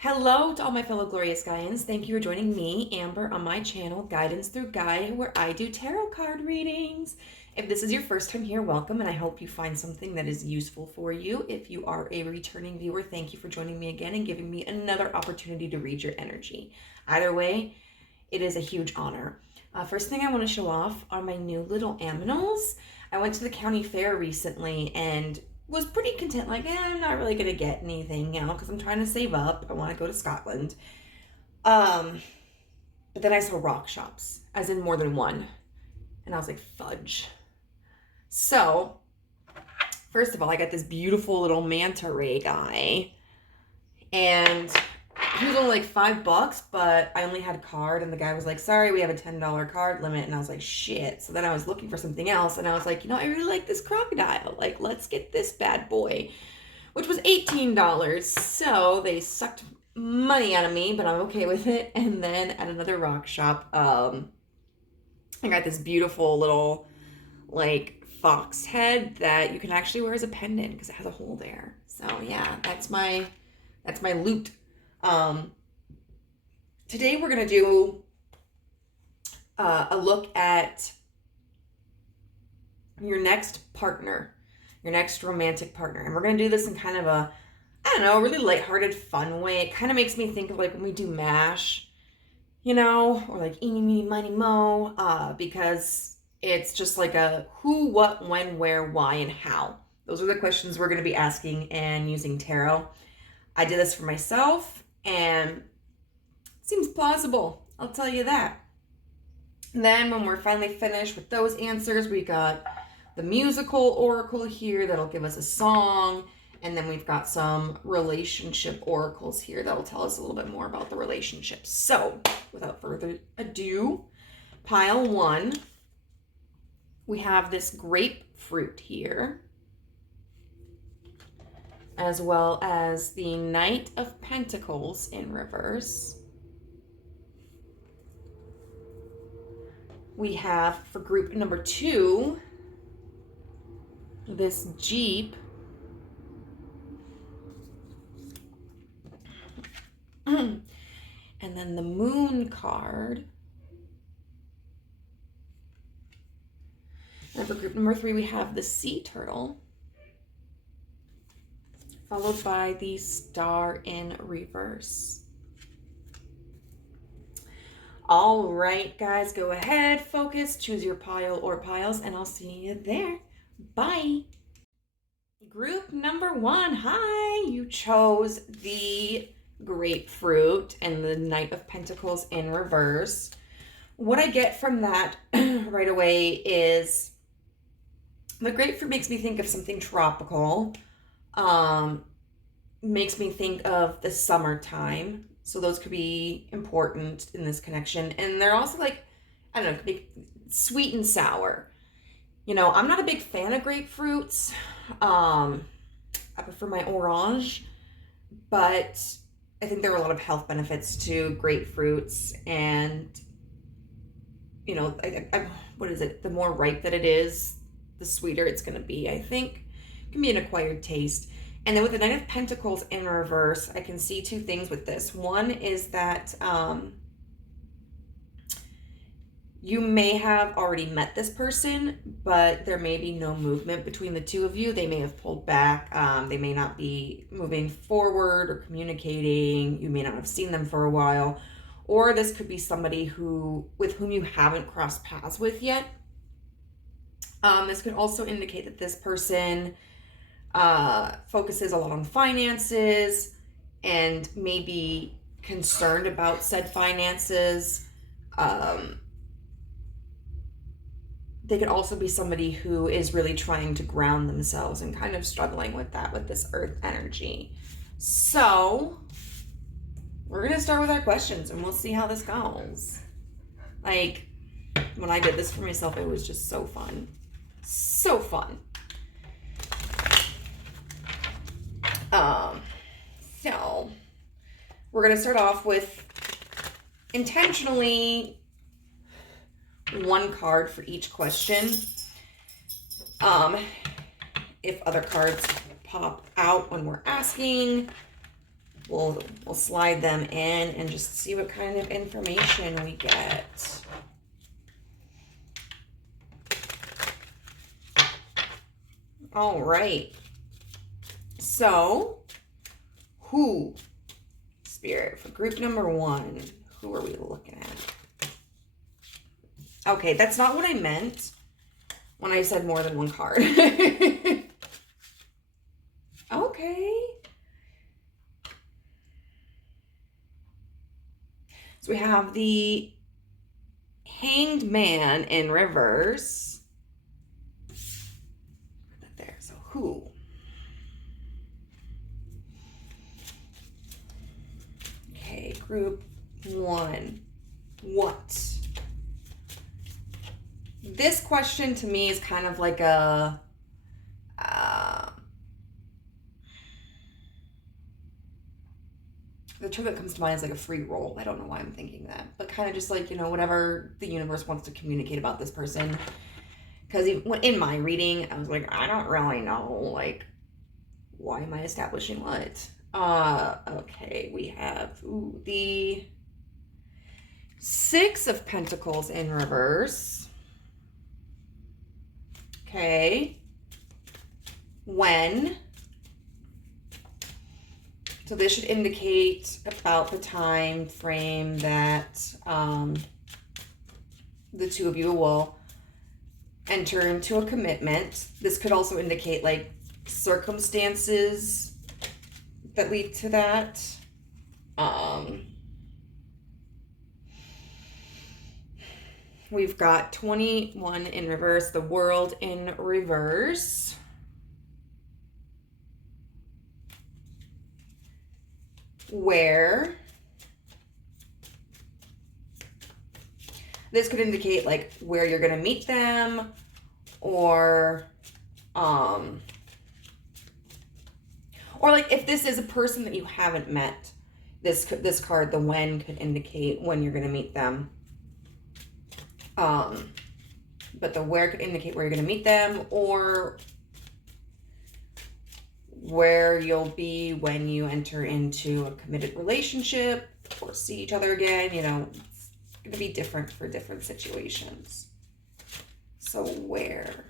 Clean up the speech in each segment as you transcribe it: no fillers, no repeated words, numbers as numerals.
Hello to all my fellow glorious Gaians. Thank you for joining me, Amber, on my channel, Guidance Through Gaia, where I do tarot card readings. If this is your first time here, welcome, and I hope you find something that is useful for you. If you are a returning viewer, thank you for joining me again and giving me another opportunity to read your energy. Either way, it is a huge honor. First thing I want to show off are my new little aminals. I went to the county fair recently and was pretty content, like, I'm not really gonna get anything now because I'm trying to save up. I want to go to Scotland. But then I saw rock shops, as in more than one, and I was like, fudge. So, first of all, I got this beautiful little manta ray guy, and he was only like $5, but I only had a card, and the guy was like, sorry, we have a $10 card limit. And I was like, shit. So then I was looking for something else, and I was like, I really like this crocodile. Like, let's get this bad boy, which was $18. So they sucked money out of me, but I'm okay with it. And then at another rock shop, I got this beautiful little, like, fox head that you can actually wear as a pendant because it has a hole there. So yeah, that's my loot. Today we're going to do a look at your next partner, your next romantic partner. And we're going to do this in kind of a, really lighthearted, fun way. It kind of makes me think of like when we do MASH, or like eeny, meeny, miny, mo, because it's just like a who, what, when, where, why, and how. Those are the questions we're going to be asking and using tarot. I did this for myself, and it seems plausible. I'll tell you that. And then when we're finally finished with those answers, we got the musical oracle here that'll give us a song. And then we've got some relationship oracles here that'll tell us a little bit more about the relationship. So without further ado, pile one, we have this grapefruit here, as well as the Knight of Pentacles in reverse. We have, for group number 2, this Jeep. And then the Moon card. And for group number 3, we have the Sea Turtle, followed by the Star in reverse. All right, guys, go ahead, focus, choose your pile or piles, and I'll see you there. Bye. Group number 1, hi, you chose the grapefruit and the Knight of Pentacles in reverse. What I get from that right away is the grapefruit makes me think of something tropical. Makes me think of the summertime. So those could be important in this connection. And they're also like, I don't know, could be sweet and sour. I'm not a big fan of grapefruits. I prefer my orange, but I think there are a lot of health benefits to grapefruits. And, what is it? The more ripe that it is, the sweeter it's going to be, I think. It can be an acquired taste. And then with the Knight of Pentacles in reverse, I can see two things with this. One is that you may have already met this person, but there may be no movement between the two of you. They may have pulled back. They may not be moving forward or communicating. You may not have seen them for a while. Or this could be somebody with whom you haven't crossed paths with yet. This could also indicate that this person focuses a lot on finances and may be concerned about said finances. They could also be somebody who is really trying to ground themselves and kind of struggling with that with this earth energy. So we're going to start with our questions and we'll see how this goes. Like, when I did this for myself, it was just so fun. So fun. So we're going to start off with intentionally one card for each question. If other cards pop out when we're asking, we'll slide them in and just see what kind of information we get. All right. So, Spirit, for group number 1, who are we looking at? Okay, that's not what I meant when I said more than one card. Okay. So we have the Hanged Man in reverse. Put that there. So who? Okay, group 1. What? This question to me is kind of like a the term that comes to mind is like a free roll. I don't know why I'm thinking that, but kind of just like, whatever the universe wants to communicate about this person. Because in my reading, I was like, I don't really know, like, why am I establishing what? Okay, we have the 6 of Pentacles in reverse. Okay. When? So this should indicate about the time frame that the two of you will enter into a commitment. This could also indicate like circumstances that lead to that. We've got 21 in reverse, the World in reverse. Where this could indicate like where you're going to meet them, or like if this is a person that you haven't met, this card, the when, could indicate when you're going to meet them. But the where could indicate where you're going to meet them, or where you'll be when you enter into a committed relationship or see each other again. It's going to be different for different situations. So where?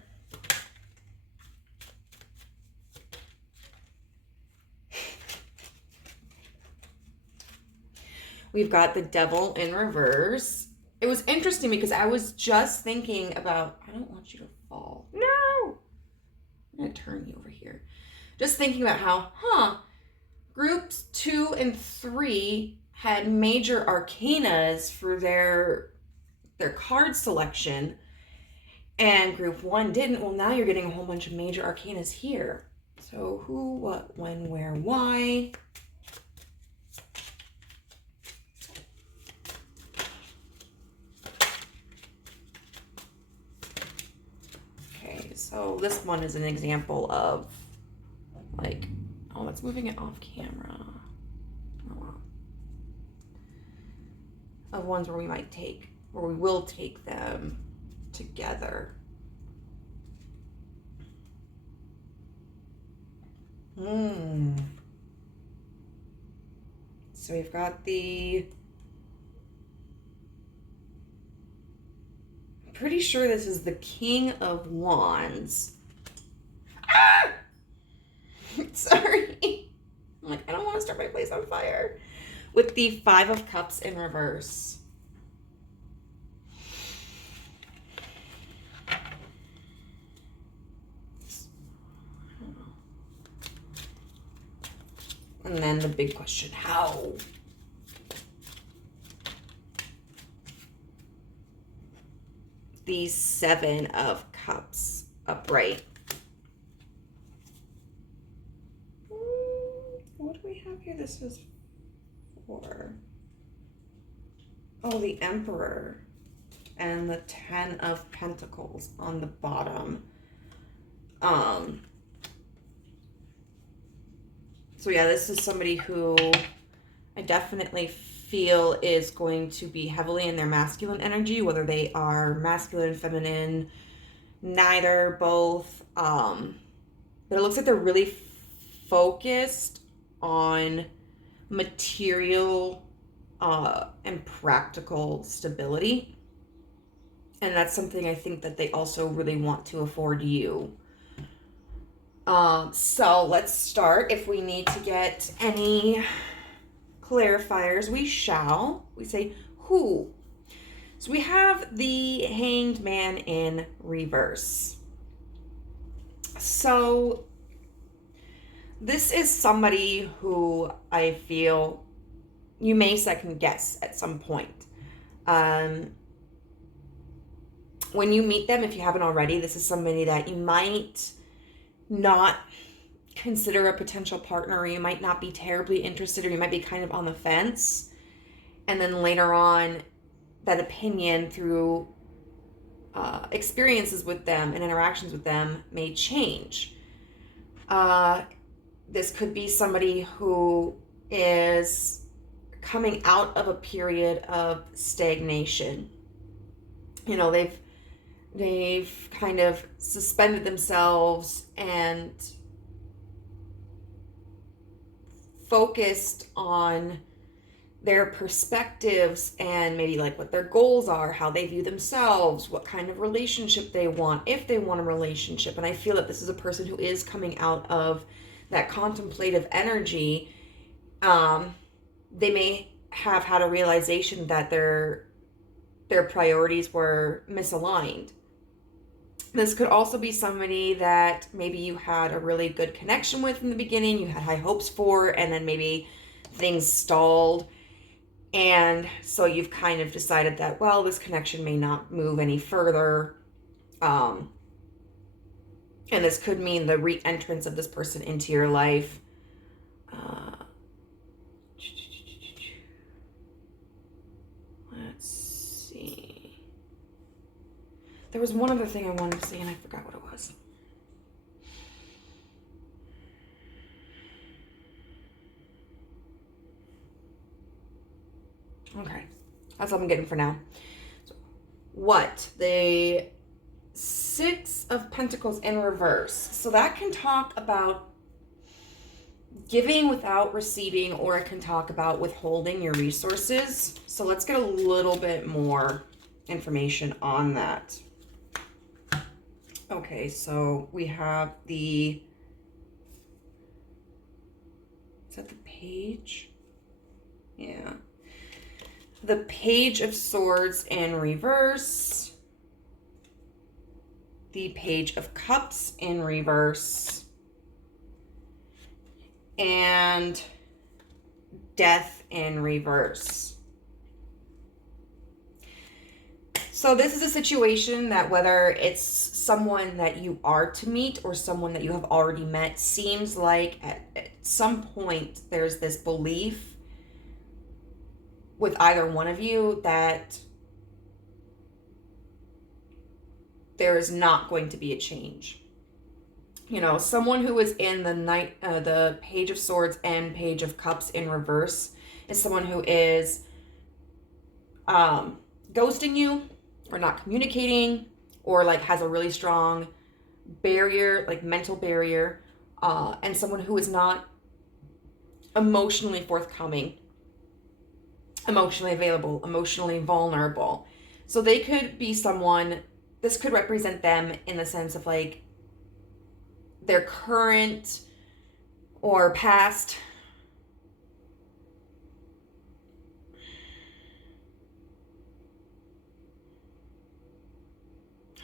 We've got the Devil in reverse. It was interesting because I was just thinking about, I don't want you to fall. No! I'm going to turn you over here. Just thinking about how, groups 2 and 3 had major arcanas for their card selection, and group 1 didn't. Well, now you're getting a whole bunch of major arcanas here. So who, what, when, where, why? Okay, so this one is an example of like, oh, it's moving it off camera. Oh, wow. Of ones where we will take them together. So we've got I'm pretty sure this is the King of Wands. Ah! Sorry. I'm like, I don't want to start my place on fire. With the 5 of Cups in reverse. And then the big question, how? The 7 of Cups upright. What do we have here? This is for, oh, the Emperor and the 10 of Pentacles on the bottom. So yeah, this is somebody who I definitely feel is going to be heavily in their masculine energy, whether they are masculine, feminine, neither, both. But it looks like they're really focused on material and practical stability. And that's something I think that they also really want to afford you. So let's start. If we need to get any clarifiers, we shall. We say who. So we have the Hanged Man in reverse. So this is somebody who I feel you may second guess at some point. When you meet them, if you haven't already, this is somebody that you might not consider a potential partner, or you might not be terribly interested, or you might be kind of on the fence. And then later on, that opinion through experiences with them and interactions with them may change. This could be somebody who is coming out of a period of stagnation. You know, they've kind of suspended themselves and focused on their perspectives and maybe like what their goals are, how they view themselves, what kind of relationship they want, if they want a relationship. And I feel that this is a person who is coming out of that contemplative energy. They may have had a realization that their priorities were misaligned. This could also be somebody that maybe you had a really good connection with in the beginning, you had high hopes for, and then maybe things stalled. And so you've kind of decided that, well, this connection may not move any further. And this could mean the re-entrance of this person into your life. Let's see. There was one other thing I wanted to say and I forgot what it was. Okay, that's all I'm getting for now. So, what? The Six of Pentacles in reverse. So that can talk about giving without receiving, or it can talk about withholding your resources. So let's get a little bit more information on that. Okay, so we have the... Is that the Page? Yeah. The Page of Swords in reverse. The Page of Cups in reverse. And Death in reverse. So this is a situation that, whether it's someone that you are to meet or someone that you have already met, seems like at some point there's this belief with either one of you that there is not going to be a change. You know, someone who is in the Page of Swords and Page of Cups in reverse is someone who is ghosting you, or not communicating, or like has a really strong barrier, like mental barrier, and someone who is not emotionally forthcoming, emotionally available, emotionally vulnerable. So they could be someone, this could represent them in the sense of like their current or past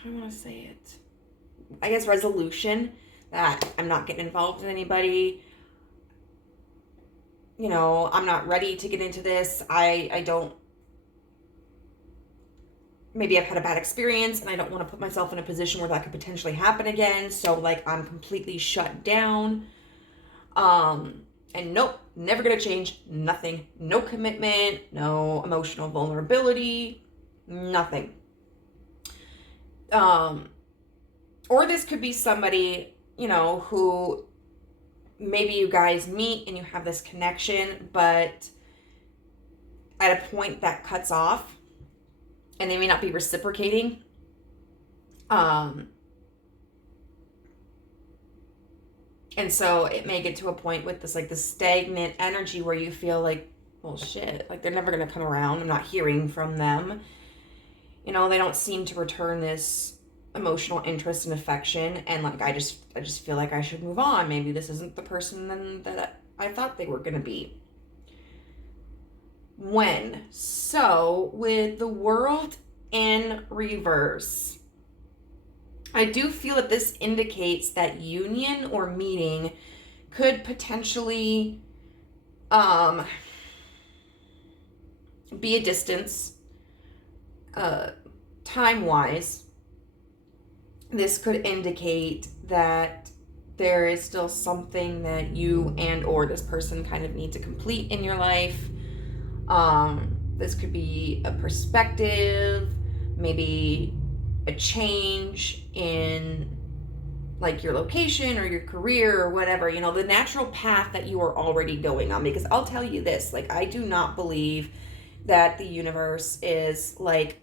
I want to say it. I guess resolution that I'm not getting involved in anybody. You know, I'm not ready to get into this. I don't. Maybe I've had a bad experience and I don't want to put myself in a position where that could potentially happen again. So like I'm completely shut down. And nope, never gonna change. Nothing. No commitment. No emotional vulnerability. Nothing. Or this could be somebody, you know, who maybe you guys meet and you have this connection, but at a point that cuts off and they may not be reciprocating. And so it may get to a point with this, like, this stagnant energy where you feel like, well, shit, like, they're never going to come around. I'm not hearing from them. You know, they don't seem to return this emotional interest and affection. And, like, I just feel like I should move on. Maybe this isn't the person that I thought they were going to be. So with the world in reverse, I do feel that this indicates that union or meeting could potentially be a distance, time-wise. This could indicate that there is still something that you and or this person kind of need to complete in your life. This could be a perspective, maybe a change in, like, your location or your career or whatever, you know, the natural path that you are already going on. Because I'll tell you this, like, I do not believe that the universe is like,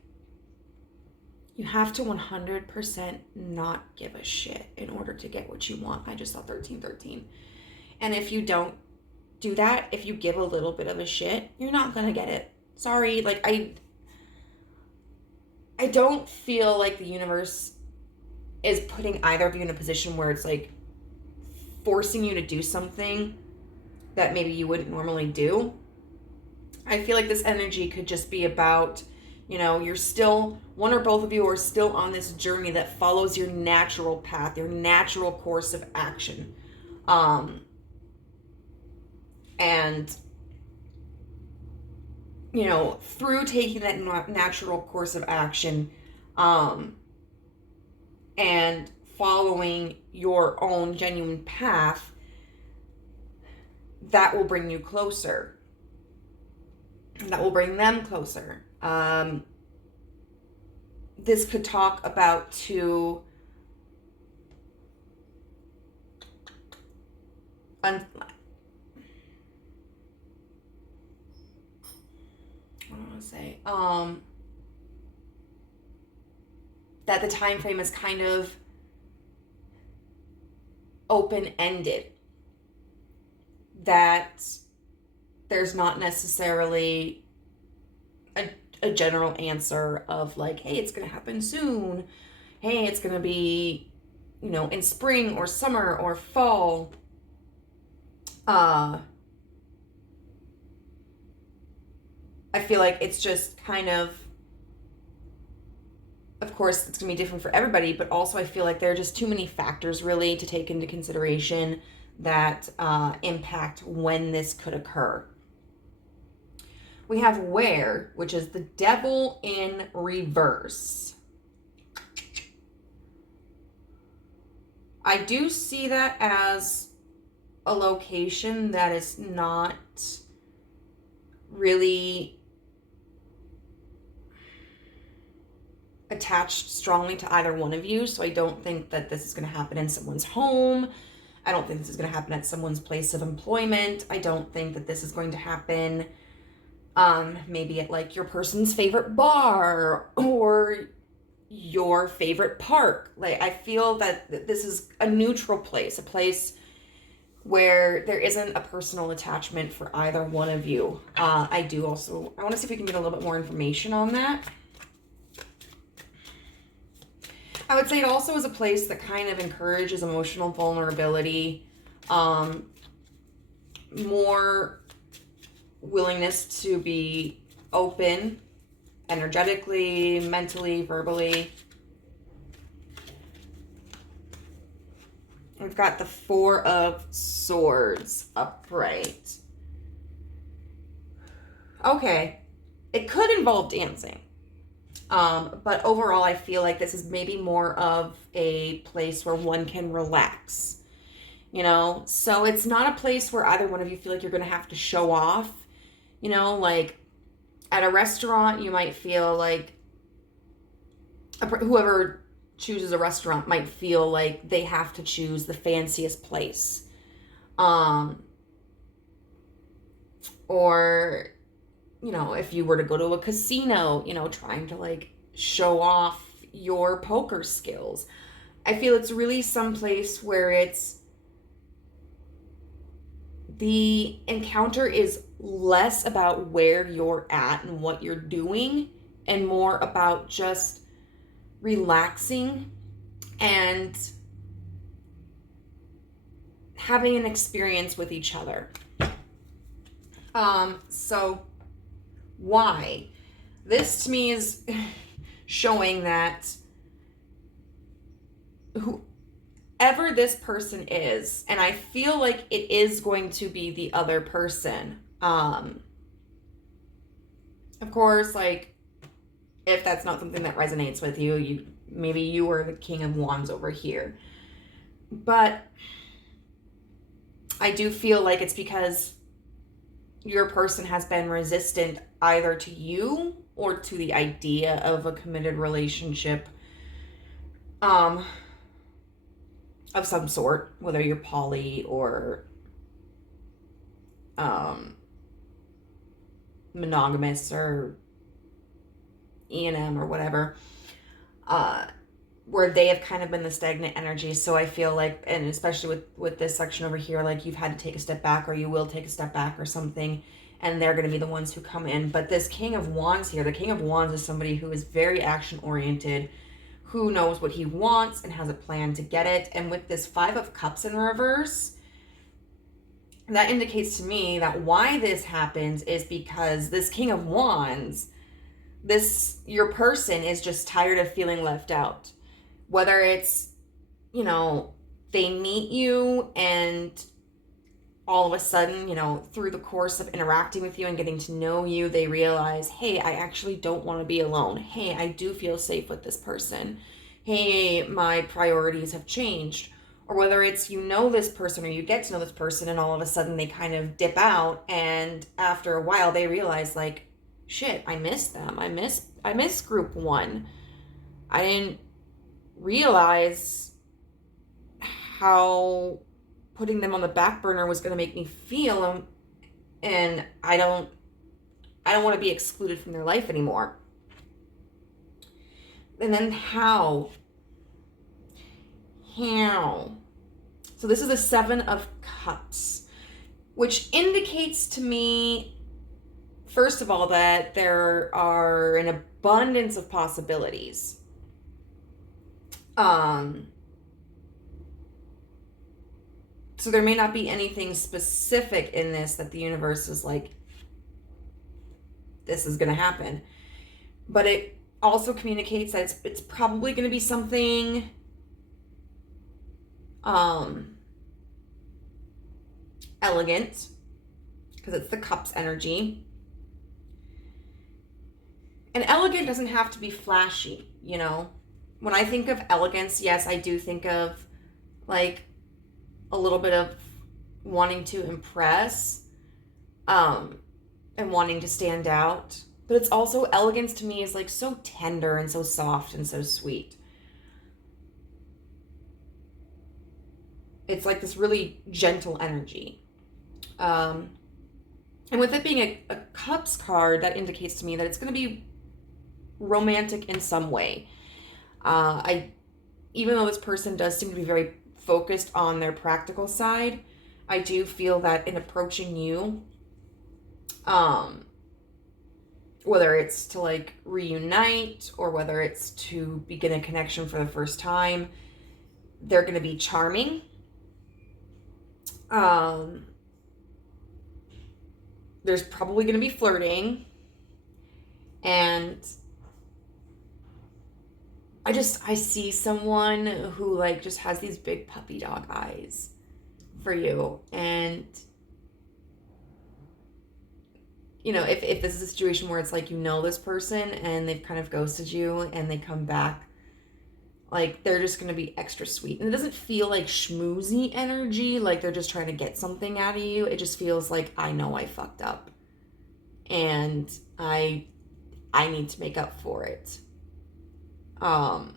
you have to 100% not give a shit in order to get what you want. I just saw 1313. And if you don't do that, if you give a little bit of a shit, you're not gonna get it. Sorry, like, I don't feel like the universe is putting either of you in a position where it's like forcing you to do something that maybe you wouldn't normally do. I feel like this energy could just be about, you know, you're still, one or both of you are still on this journey that follows your natural path, your natural course of action. And, you know, through taking that natural course of action, and following your own genuine path, that will bring you closer. That will bring them closer. This could talk about to what do I want to say? That the time frame is kind of open-ended. That there's not necessarily a general answer of like, hey, it's going to happen soon. Hey, it's going to be, you know, in spring or summer or fall. I feel like it's just kind of course, it's going to be different for everybody, but also I feel like there are just too many factors really to take into consideration that impact when this could occur. We have where, which is the devil in reverse. I do see that as a location that is not really attached strongly to either one of you. So I don't think that this is going to happen in someone's home. I don't think this is going to happen at someone's place of employment. I don't think that this is going to happen maybe at like your person's favorite bar or your favorite park. Like, I feel that this is a neutral place, a place where there isn't a personal attachment for either one of you. I want to see if we can get a little bit more information on that. I would say it also is a place that kind of encourages emotional vulnerability, more willingness to be open, energetically, mentally, verbally. We've got the Four of Swords upright. Okay, it could involve dancing. But overall, I feel like this is maybe more of a place where one can relax, you know? So it's not a place where either one of you feel like you're going to have to show off, you know? Like at a restaurant, you might feel like whoever chooses a restaurant might feel like they have to choose the fanciest place. Or, you know, if you were to go to a casino, you know, trying to like show off your poker skills. I feel it's really some place where it's the encounter is less about where you're at and what you're doing, and more about just relaxing and having an experience with each other. So why? This to me is showing that whoever this person is, and I feel like it is going to be the other person. Of course, like, if that's not something that resonates with you, maybe you are the King of Wands over here. But I do feel like it's because your person has been resistant either to you or to the idea of a committed relationship of some sort, whether you're poly or monogamous or E&M or whatever, where they have kind of been the stagnant energy. So I feel like, and especially with this section over here, like you've had to take a step back, or you will take a step back or something, and they're going to be the ones who come in. But this King of Wands here, the King of Wands is somebody who is very action oriented, who knows what he wants and has a plan to get it. And with this Five of Cups in reverse, that indicates to me that why this happens is because this King of Wands, your person is just tired of feeling left out. Whether it's, they meet you and all of a sudden, through the course of interacting with you and getting to know you, they realize, hey, I actually don't want to be alone. Hey, I do feel safe with this person. Hey, my priorities have changed. Or whether it's this person, or you get to know this person and all of a sudden they kind of dip out, and after a while they realize, like, shit, I miss them. I miss group one. I didn't realize how putting them on the back burner was going to make me feel, and I don't want to be excluded from their life anymore. And then how? So this is the Seven of Cups, which indicates to me, first of all, that there are an abundance of possibilities. So there may not be anything specific in this that the universe is like, this is going to happen. But it also communicates that it's probably going to be something elegant, because it's the Cups energy. And elegant doesn't have to be flashy, When I think of elegance, yes, I do think of like a little bit of wanting to impress, and wanting to stand out. But it's also, elegance to me is like so tender and so soft and so sweet. It's like this really gentle energy. And with it being a Cups card, that indicates to me that it's going to be romantic in some way. Even though this person does seem to be very focused on their practical side, I do feel that in approaching you, whether it's to like reunite or whether it's to begin a connection for the first time, they're going to be charming. There's probably going to be flirting, and I see someone who like just has these big puppy dog eyes for you. And, if this is a situation where it's like, this person and they've kind of ghosted you and they come back, like, they're just going to be extra sweet. And it doesn't feel like schmoozy energy, like they're just trying to get something out of you. It just feels like, I know I fucked up and I need to make up for it. And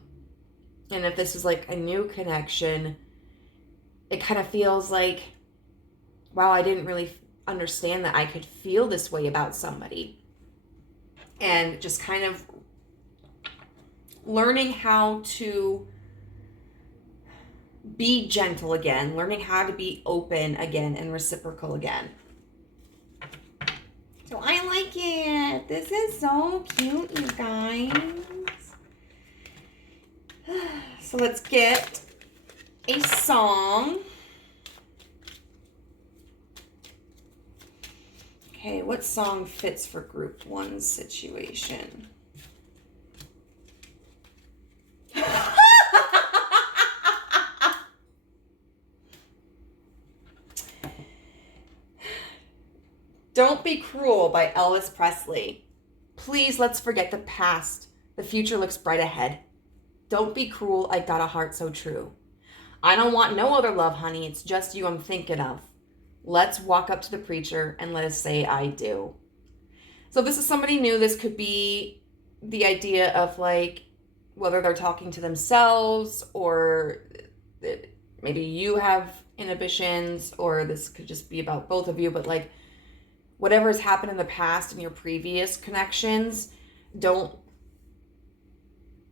if this is like a new connection, it kind of feels like, wow, I didn't really understand that I could feel this way about somebody. And just kind of learning how to be gentle again, learning how to be open again and reciprocal again. So I like it. This is so cute, you guys. So let's get a song. Okay, what song fits for group 1 situation? Don't Be Cruel by Elvis Presley. Please, let's forget the past. The future looks bright ahead. Don't be cruel, I got a heart so true. I don't want no other love, honey. It's just you I'm thinking of. Let's walk up to the preacher and let us say I do. So if this is somebody new, this could be the idea of like, whether they're talking to themselves or maybe you have inhibitions, or this could just be about both of you, but like whatever has happened in the past in your previous connections, don't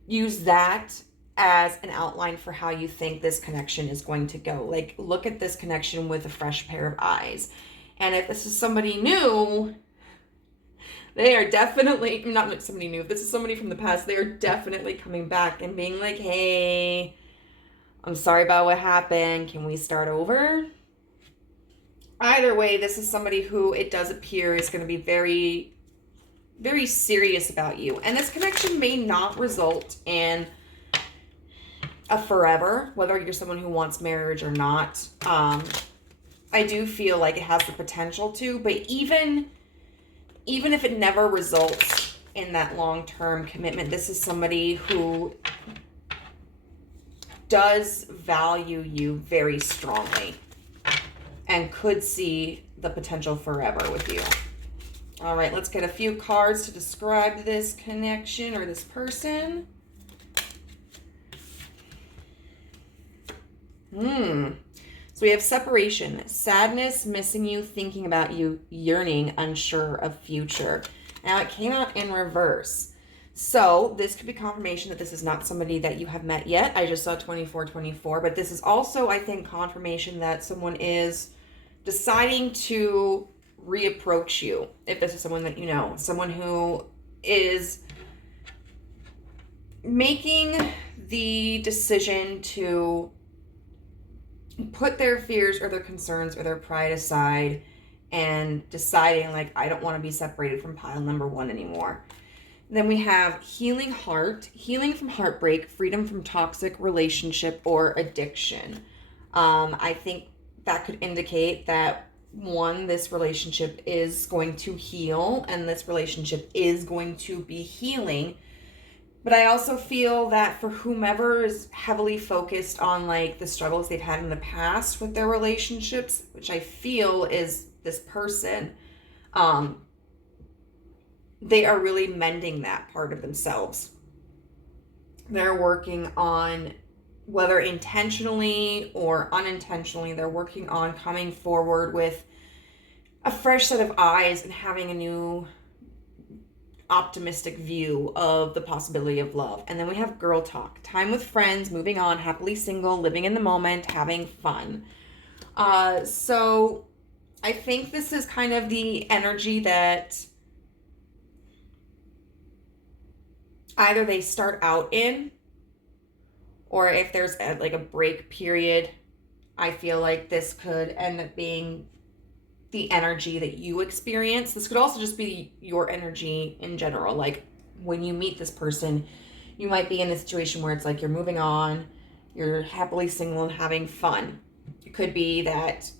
use that as an outline for how you think this connection is going to go. Like, look at this connection with a fresh pair of eyes. And if this is somebody new, they are definitely, not somebody new, if this is somebody from the past, they are definitely coming back and being like, hey, I'm sorry about what happened. Can we start over? Either way, this is somebody who it does appear is going to be very, very serious about you. And this connection may not result in a forever, whether you're someone who wants marriage or not. I do feel like it has the potential to, but even if it never results in that long-term commitment, this is somebody who does value you very strongly and could see the potential forever with you. All right, let's get a few cards to describe this connection or this person. So we have separation, sadness, missing you, thinking about you, yearning, unsure of future. Now it came out in reverse. So this could be confirmation that this is not somebody that you have met yet. I just saw 2424, but this is also, I think, confirmation that someone is deciding to reapproach you. If this is someone that you know, someone who is making the decision to put their fears or their concerns or their pride aside and deciding like, I don't want to be separated from pile number 1 anymore. Then we have healing heart, healing from heartbreak, freedom from toxic relationship or addiction. I think that could indicate that, one, this relationship is going to heal and this relationship is going to be healing. But I also feel that for whomever is heavily focused on like the struggles they've had in the past with their relationships, which I feel is this person, they are really mending that part of themselves. They're working on, whether intentionally or unintentionally, they're working on coming forward with a fresh set of eyes and having a new optimistic view of the possibility of love. And then we have girl talk, time with friends, moving on, happily single, living in the moment, having fun. So I think this is kind of the energy that either they start out in, or if there's like a break period, I feel like this could end up being the energy that you experience. This could also just be your energy in general. Like when you meet this person, you might be in a situation where it's like you're moving on, you're happily single and having fun. It could be that,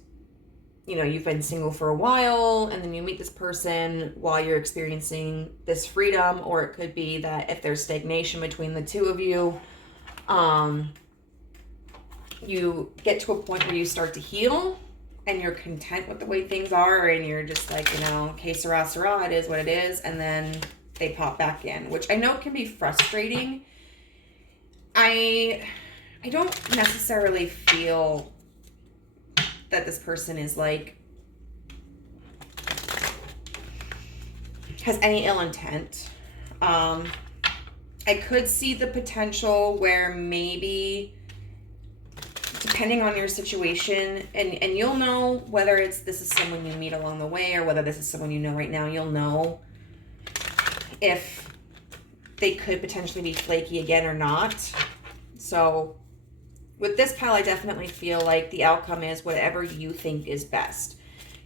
you know, you've been single for a while and then you meet this person while you're experiencing this freedom, or it could be that if there's stagnation between the two of you, you get to a point where you start to heal and you're content with the way things are and you're just like, you know, que sera, sera, it is what it is, and then they pop back in, which I know can be frustrating. I don't necessarily feel that this person is like, has any ill intent. I could see the potential where maybe, depending on your situation, and you'll know whether this is someone you meet along the way or whether this is someone you know right now, you'll know if they could potentially be flaky again or not. So with this pile, I definitely feel like the outcome is whatever you think is best.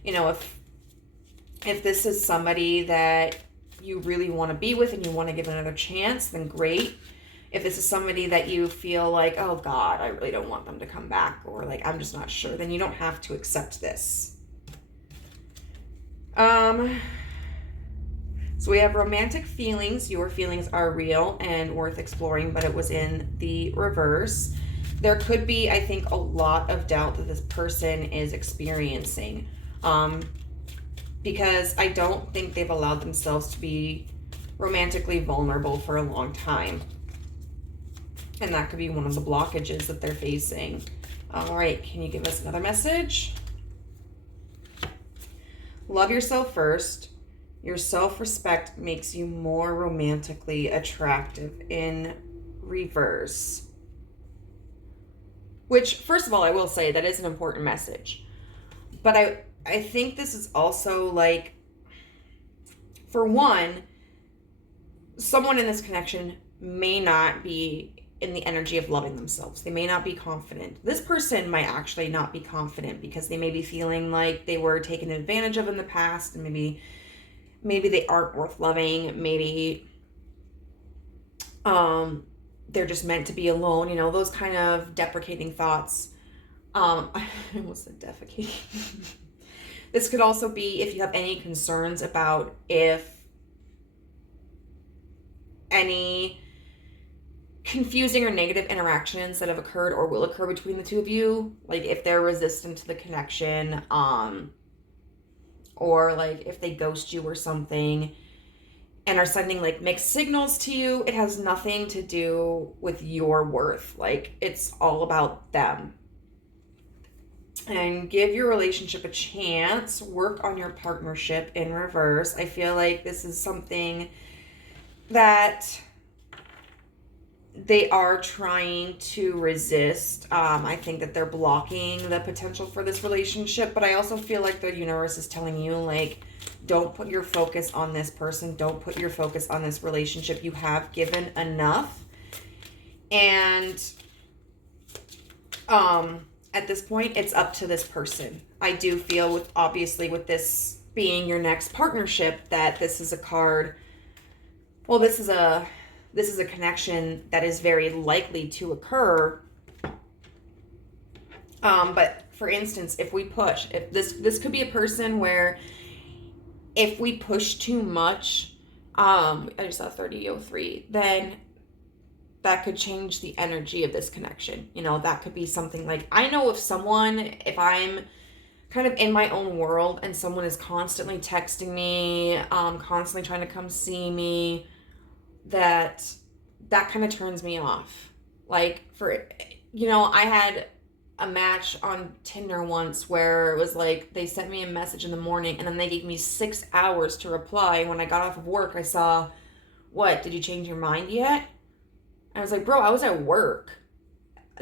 You know, if this is somebody that you really want to be with and you want to give another chance, then great. If this is somebody that you feel like, oh God, I really don't want them to come back, or like, I'm just not sure, then you don't have to accept this. So we have romantic feelings. Your feelings are real and worth exploring, but it was in the reverse. There could be, I think, a lot of doubt that this person is experiencing. Because I don't think they've allowed themselves to be romantically vulnerable for a long time. And that could be one of the blockages that they're facing. All right, can you give us another message? Love yourself first. Your self-respect makes you more romantically attractive in reverse. Which, first of all, I will say that is an important message. But I think this is also like, for one, someone in this connection may not be in the energy of loving themselves. They may not be confident. This person might actually not be confident because they may be feeling like they were taken advantage of in the past, and maybe they aren't worth loving. Maybe they're just meant to be alone. You know, those kind of deprecating thoughts. I almost said defecating. This could also be if you have any concerns about if any confusing or negative interactions that have occurred or will occur between the two of you, like if they're resistant to the connection, or like if they ghost you or something and are sending like mixed signals to you, it has nothing to do with your worth. Like, it's all about them. And give your relationship a chance. Work on your partnership in reverse. I feel like this is something that they are trying to resist. I think that they're blocking the potential for this relationship, but I also feel like the universe is telling you, like, don't put your focus on this person. Don't put your focus on this relationship. You have given enough. And at this point, it's up to this person. I do feel with this being your next partnership, that this is a card. Well, this is a connection that is very likely to occur. But for instance, if this could be a person where if we push too much, I just saw 3003, then that could change the energy of this connection. You know, that could be something like, I know if I'm kind of in my own world and someone is constantly texting me, constantly trying to come see me, that kind of turns me off. Like, I had a match on Tinder once where it was like they sent me a message in the morning and then they gave me 6 hours to reply. When I got off of work, I saw, what, did you change your mind yet? And I was like, bro, I was at work.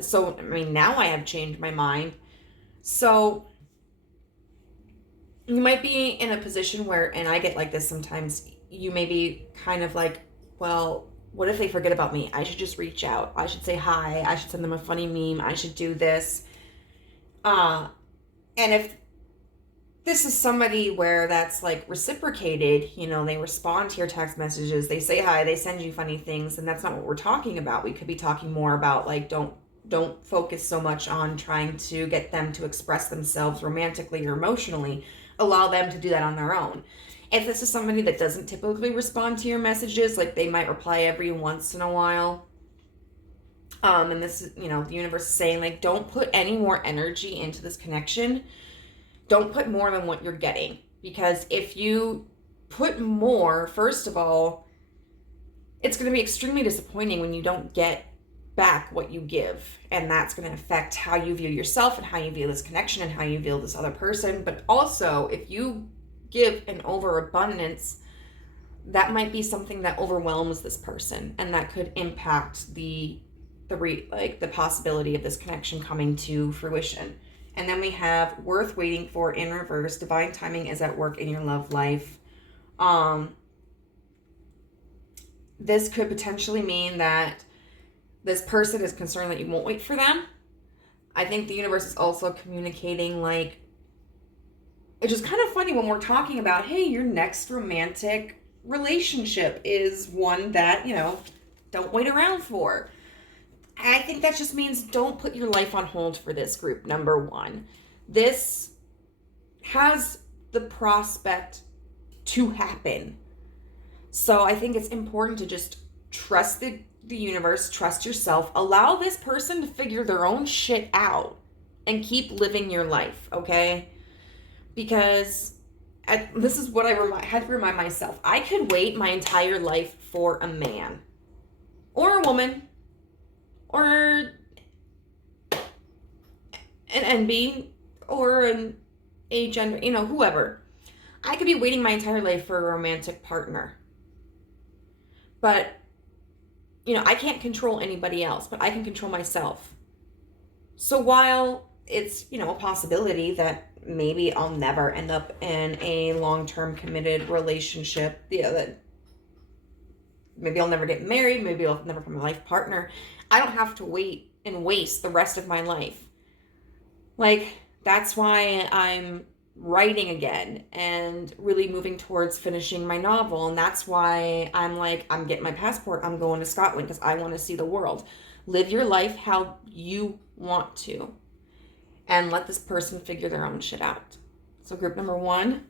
So, I mean, now I have changed my mind. So you might be in a position where, and I get like this sometimes, you may be kind of like, well, what if they forget about me? I should just reach out. I should say hi. I should send them a funny meme. I should do this. And if this is somebody where that's like reciprocated, you know, they respond to your text messages, they say hi, they send you funny things, and that's not what we're talking about. We could be talking more about like, don't focus so much on trying to get them to express themselves romantically or emotionally. Allow them to do that on their own. If this is somebody that doesn't typically respond to your messages, like they might reply every once in a while, and this is, you know, the universe is saying, like, don't put any more energy into this connection. Don't put more than what you're getting. Because if you put more, first of all, it's going to be extremely disappointing when you don't get back what you give. And that's going to affect how you view yourself and how you view this connection and how you view this other person. But also, if you give an overabundance, that might be something that overwhelms this person, and that could impact the the possibility of this connection coming to fruition. And then we have worth waiting for in reverse. Divine timing is at work in your love life. This could potentially mean that this person is concerned that you won't wait for them. I think the universe is also communicating, like, it's just kind of funny when we're talking about, hey, your next romantic relationship is one that, don't wait around for. I think that just means don't put your life on hold for this group, number one. This has the prospect to happen. So I think it's important to just trust the universe, trust yourself, allow this person to figure their own shit out and keep living your life, okay? Because this is what I had to remind myself. I could wait my entire life for a man or a woman or an NB or an agender, whoever. I could be waiting my entire life for a romantic partner. But, I can't control anybody else, but I can control myself. So while it's, a possibility that maybe I'll never end up in a long-term committed relationship, that maybe I'll never get married, maybe I'll never become a life partner, I don't have to wait and waste the rest of my life. Like, that's why I'm writing again and really moving towards finishing my novel. And that's why I'm getting my passport. I'm going to Scotland because I want to see the world. Live your life how you want to. And let this person figure their own shit out. So group number one,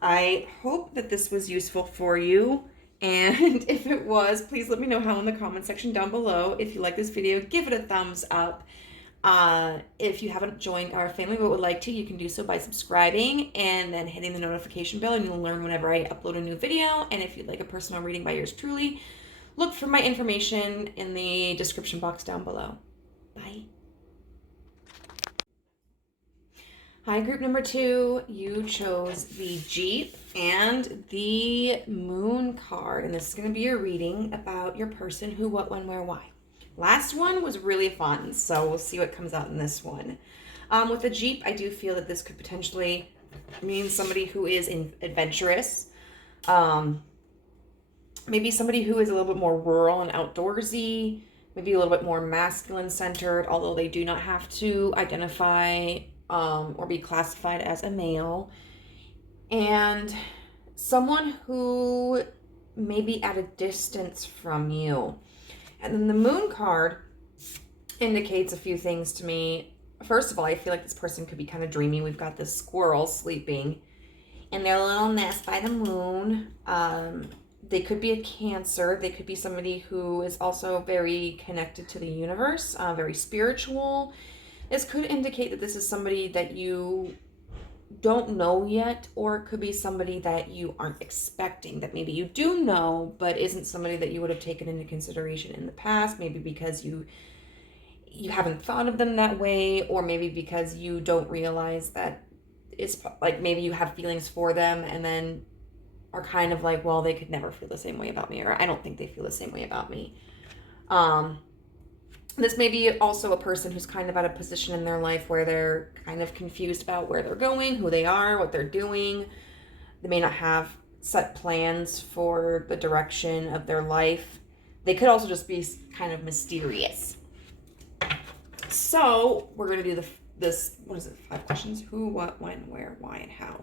I hope that this was useful for you. And if it was, please let me know how in the comment section down below. If you like this video, give it a thumbs up. If you haven't joined our family but would like to, you can do so by subscribing and then hitting the notification bell, and you'll learn whenever I upload a new video. And if you'd like a personal reading by yours truly, look for my information in the description box down below. Bye. Hi, group number two. You chose the Jeep and the Moon card, and this is going to be a reading about your person, who, what, when, where, why. Last one was really fun, so we'll see what comes out in this one. With the Jeep, I do feel that this could potentially mean somebody who is adventurous. Maybe somebody who is a little bit more rural and outdoorsy. Maybe a little bit more masculine-centered, although they do not have to identify or be classified as a male. And someone who may be at a distance from you. And then the Moon card indicates a few things to me. First of all, I feel like this person could be kind of dreamy. We've got this squirrel sleeping in their little nest by the moon. They could be a Cancer. They could be somebody who is also very connected to the universe, very spiritual. This could indicate that this is somebody that you don't know yet, or it could be somebody that you aren't expecting, that maybe you do know, but isn't somebody that you would have taken into consideration in the past, maybe because you haven't thought of them that way, or maybe because you don't realize that it's like maybe you have feelings for them and then are kind of like, well, they could never feel the same way about me, or I don't think they feel the same way about me. This may be also a person who's kind of at a position in their life where they're kind of confused about where they're going, who they are, what they're doing. They may not have set plans for the direction of their life. They could also just be kind of mysterious. So we're going to do this, what is it, 5 questions? Who, what, when, where, why, and how.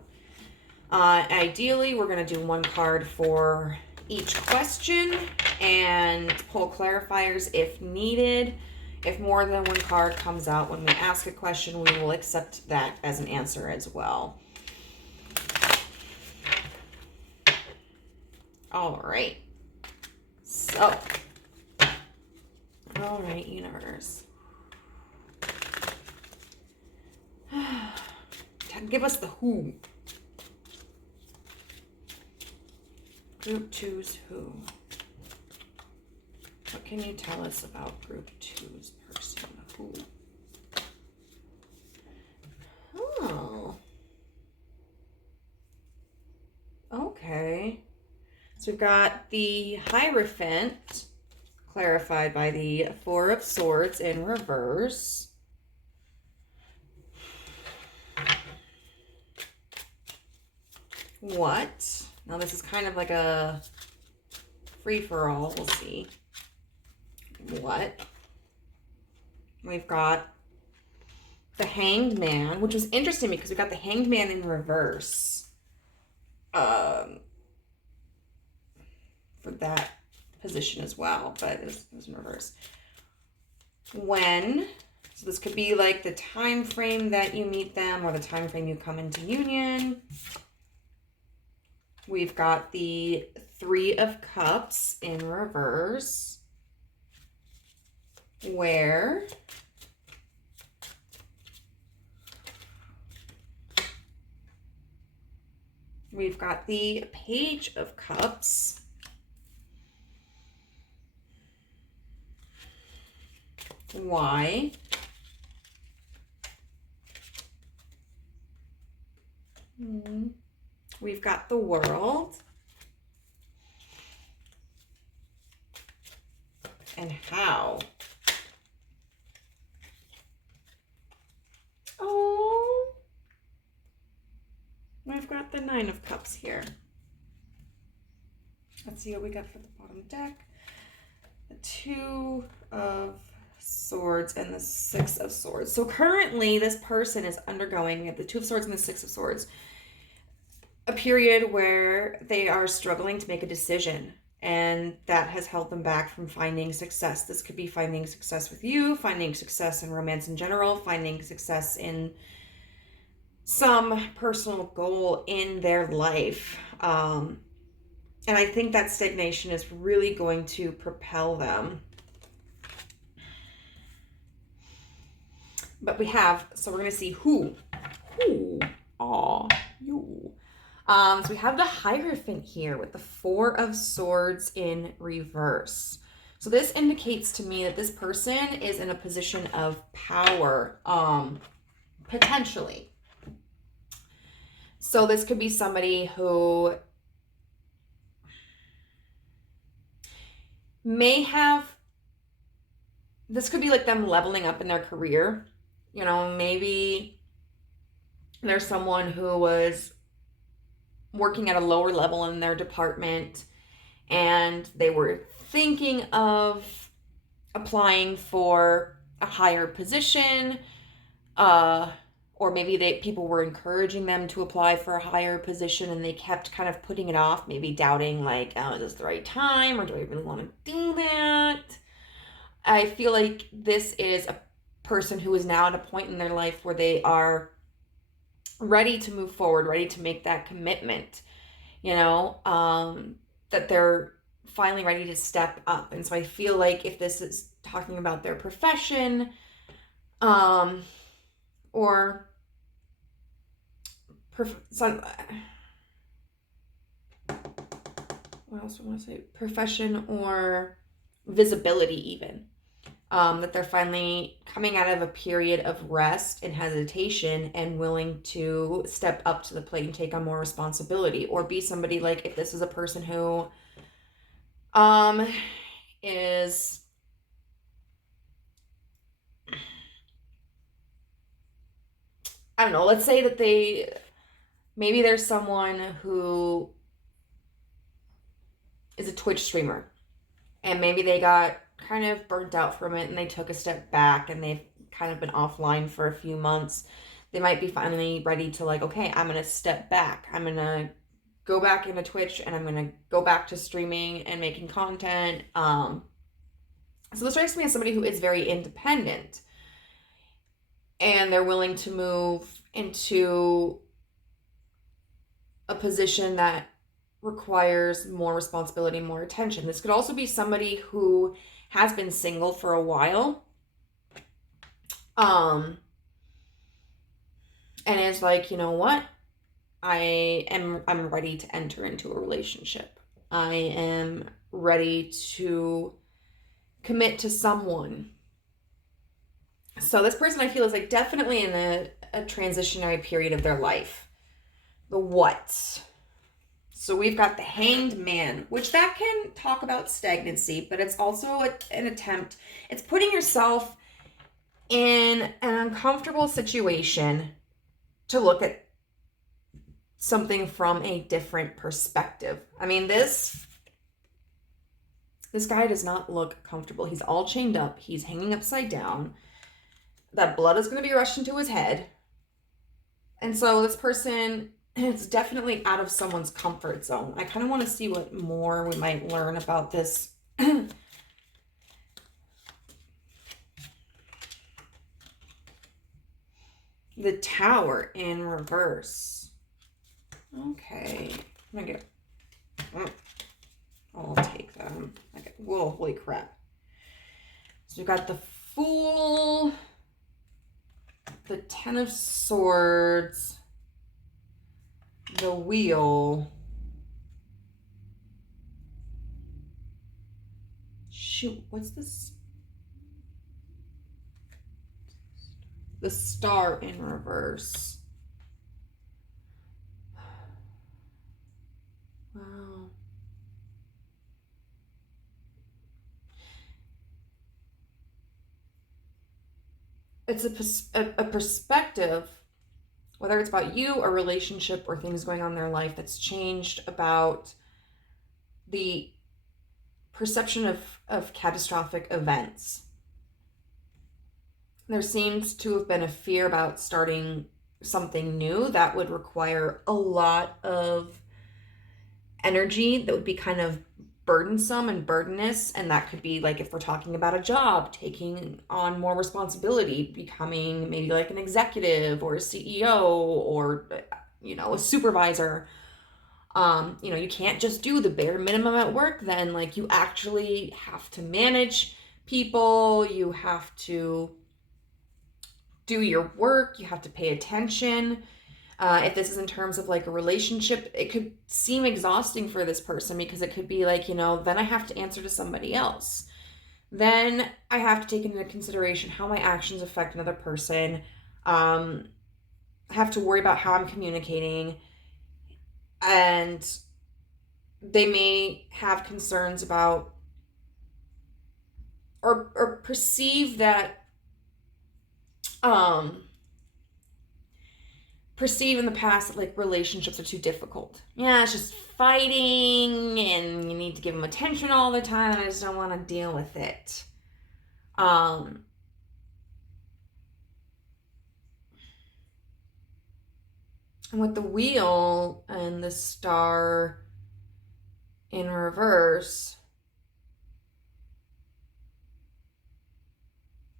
Ideally, we're going to do one card for each question and pull clarifiers if needed. If more than one card comes out when we ask a question, we will accept that as an answer as well. All right. So, all right, universe. Give us the who. Group 2's who? What can you tell us about Group 2's person? Who? Oh. Okay. So we've got the Hierophant clarified by the Four of Swords in reverse. What? Now this is kind of like a free-for-all. We'll see. What? We've got the Hanged Man, which was interesting because we got the Hanged Man in reverse. For that position as well, but it was in reverse. When, so this could be like the time frame that you meet them or the time frame you come into union. We've got the Three of Cups in reverse, where we've got the Page of Cups, why we've got the World, and how. Oh, we've got the Nine of Cups here. Let's see what we got for the bottom deck. The Two of Swords and the Six of Swords. So currently this person is undergoing, we have the Two of Swords and the Six of Swords, a period where they are struggling to make a decision, and that has held them back from finding success. This could be finding success with you, finding success in romance in general, finding success in some personal goal in their life. And I think that stagnation is really going to propel them. But we have, so we're going to see who are you? So we have the Hierophant here with the Four of Swords in reverse. So this indicates to me that this person is in a position of power, potentially. So this could be somebody who may have, this could be like them leveling up in their career. You know, maybe there's someone who was working at a lower level in their department and they were thinking of applying for a higher position, or maybe people were encouraging them to apply for a higher position and they kept kind of putting it off, maybe doubting like, oh, is this the right time, or do I really want to do that? I feel like this is a person who is now at a point in their life where they are ready to move forward, ready to make that commitment, you know, that they're finally ready to step up. And so I feel like if this is talking about their profession, or what else do I want to say? Profession or visibility even. That they're finally coming out of a period of rest and hesitation and willing to step up to the plate and take on more responsibility, or be somebody like, if this is a person who is I don't know, let's say that maybe there's someone who is a Twitch streamer and maybe they got kind of burnt out from it and they took a step back and they've kind of been offline for a few months. They might be finally ready to like, okay, I'm going to step back. I'm going to go back into Twitch and I'm going to go back to streaming and making content. So this strikes me as somebody who is very independent and they're willing to move into a position that requires more responsibility, more attention. This could also be somebody who has been single for a while, and is like, you know what? I'm ready to enter into a relationship. I am ready to commit to someone. So this person, I feel, is like definitely in a transitionary period of their life. The what? So we've got the Hanged Man, which that can talk about stagnancy, but it's also an attempt. It's putting yourself in an uncomfortable situation to look at something from a different perspective. I mean, this guy does not look comfortable. He's all chained up. He's hanging upside down. That blood is going to be rushing to his head. And so this person is definitely out of someone's comfort zone. I kind of want to see what more we might learn about this. The Tower in reverse. Okay. I'm going to get... I'll take them. Okay. Whoa, holy crap. So we've got the Fool, the Ten of Swords, the Wheel. Shoot, what's this? The Star in reverse. Wow. It's a perspective, whether it's about you, a relationship, or things going on in their life that's changed about the perception of catastrophic events. There seems to have been a fear about starting something new that would require a lot of energy, that would be kind of burdensome and burdenous. And that could be like, if we're talking about a job, taking on more responsibility, becoming maybe like an executive or a CEO or, you know, a supervisor. You know, you can't just do the bare minimum at work then. Like, you actually have to manage people. You have to do your work. You have to pay attention. If this is in terms of like a relationship, it could seem exhausting for this person, because it could be like, you know, then I have to answer to somebody else. Then I have to take into consideration how my actions affect another person. I have to worry about how I'm communicating. And they may have concerns about or perceive that perceive in the past that like relationships are too difficult. Yeah, it's just fighting and you need to give them attention all the time and I just don't want to deal with it. And with the Wheel and the Star in reverse,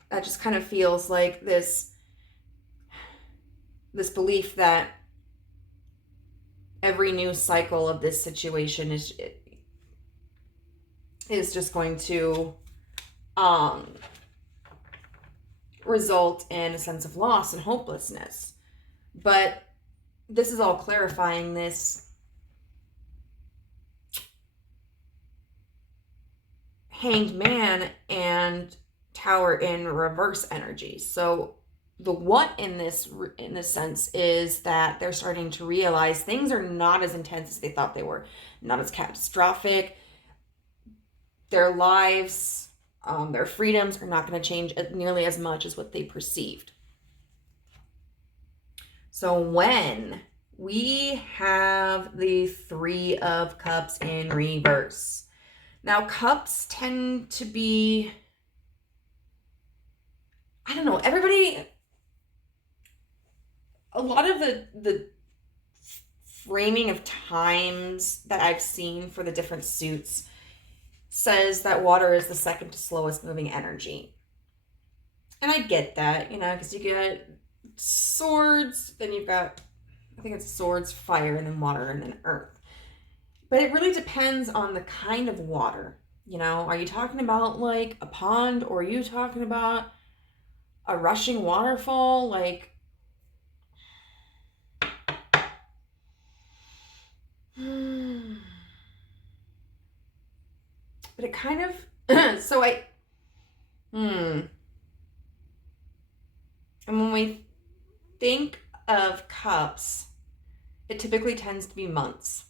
that just kind of feels like this belief that every new cycle of this situation is just going to result in a sense of loss and hopelessness. But this is all clarifying this Hanged Man and Tower in reverse energy. So the what in this sense is that they're starting to realize things are not as intense as they thought they were, not as catastrophic. Their lives, their freedoms are not going to change nearly as much as what they perceived. So when we have the Three of Cups in reverse. Now, cups tend to be, I don't know, everybody, a lot of the framing of times that I've seen for the different suits says that water is the second to slowest moving energy. And I get that, you know, because you get swords, then you've got, I think it's swords, fire, and then water, and then earth. But it really depends on the kind of water. You know, are you talking about like a pond, or are you talking about a rushing waterfall? Like, but it kind of, so and when we think of cups, it typically tends to be months.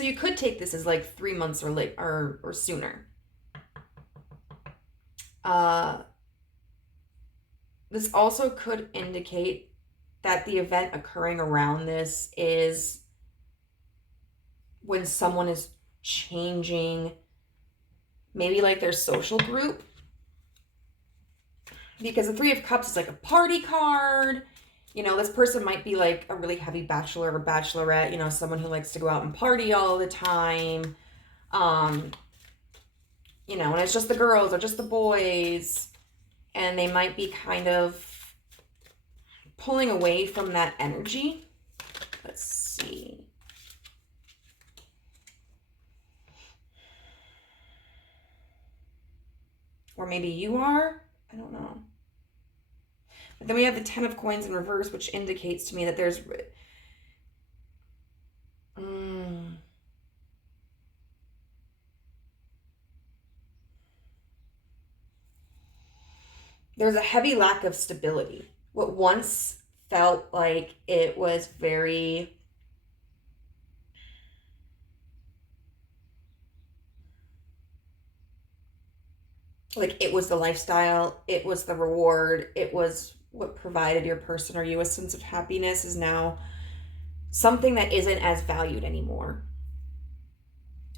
So you could take this as like 3 months or late or sooner. This also could indicate that the event occurring around this is when someone is changing maybe like their social group. Because the Three of Cups is like a party card. You know, this person might be like a really heavy bachelor or bachelorette, you know, someone who likes to go out and party all the time. You know, and it's just the girls or just the boys. And they might be kind of pulling away from that energy. Let's see. Or maybe you are. I don't know. But then we have the Ten of Coins in reverse, which indicates to me that there's... there's a heavy lack of stability. What once felt like it was very... like it was the lifestyle, it was the reward, it was what provided your person or you a sense of happiness is now something that isn't as valued anymore.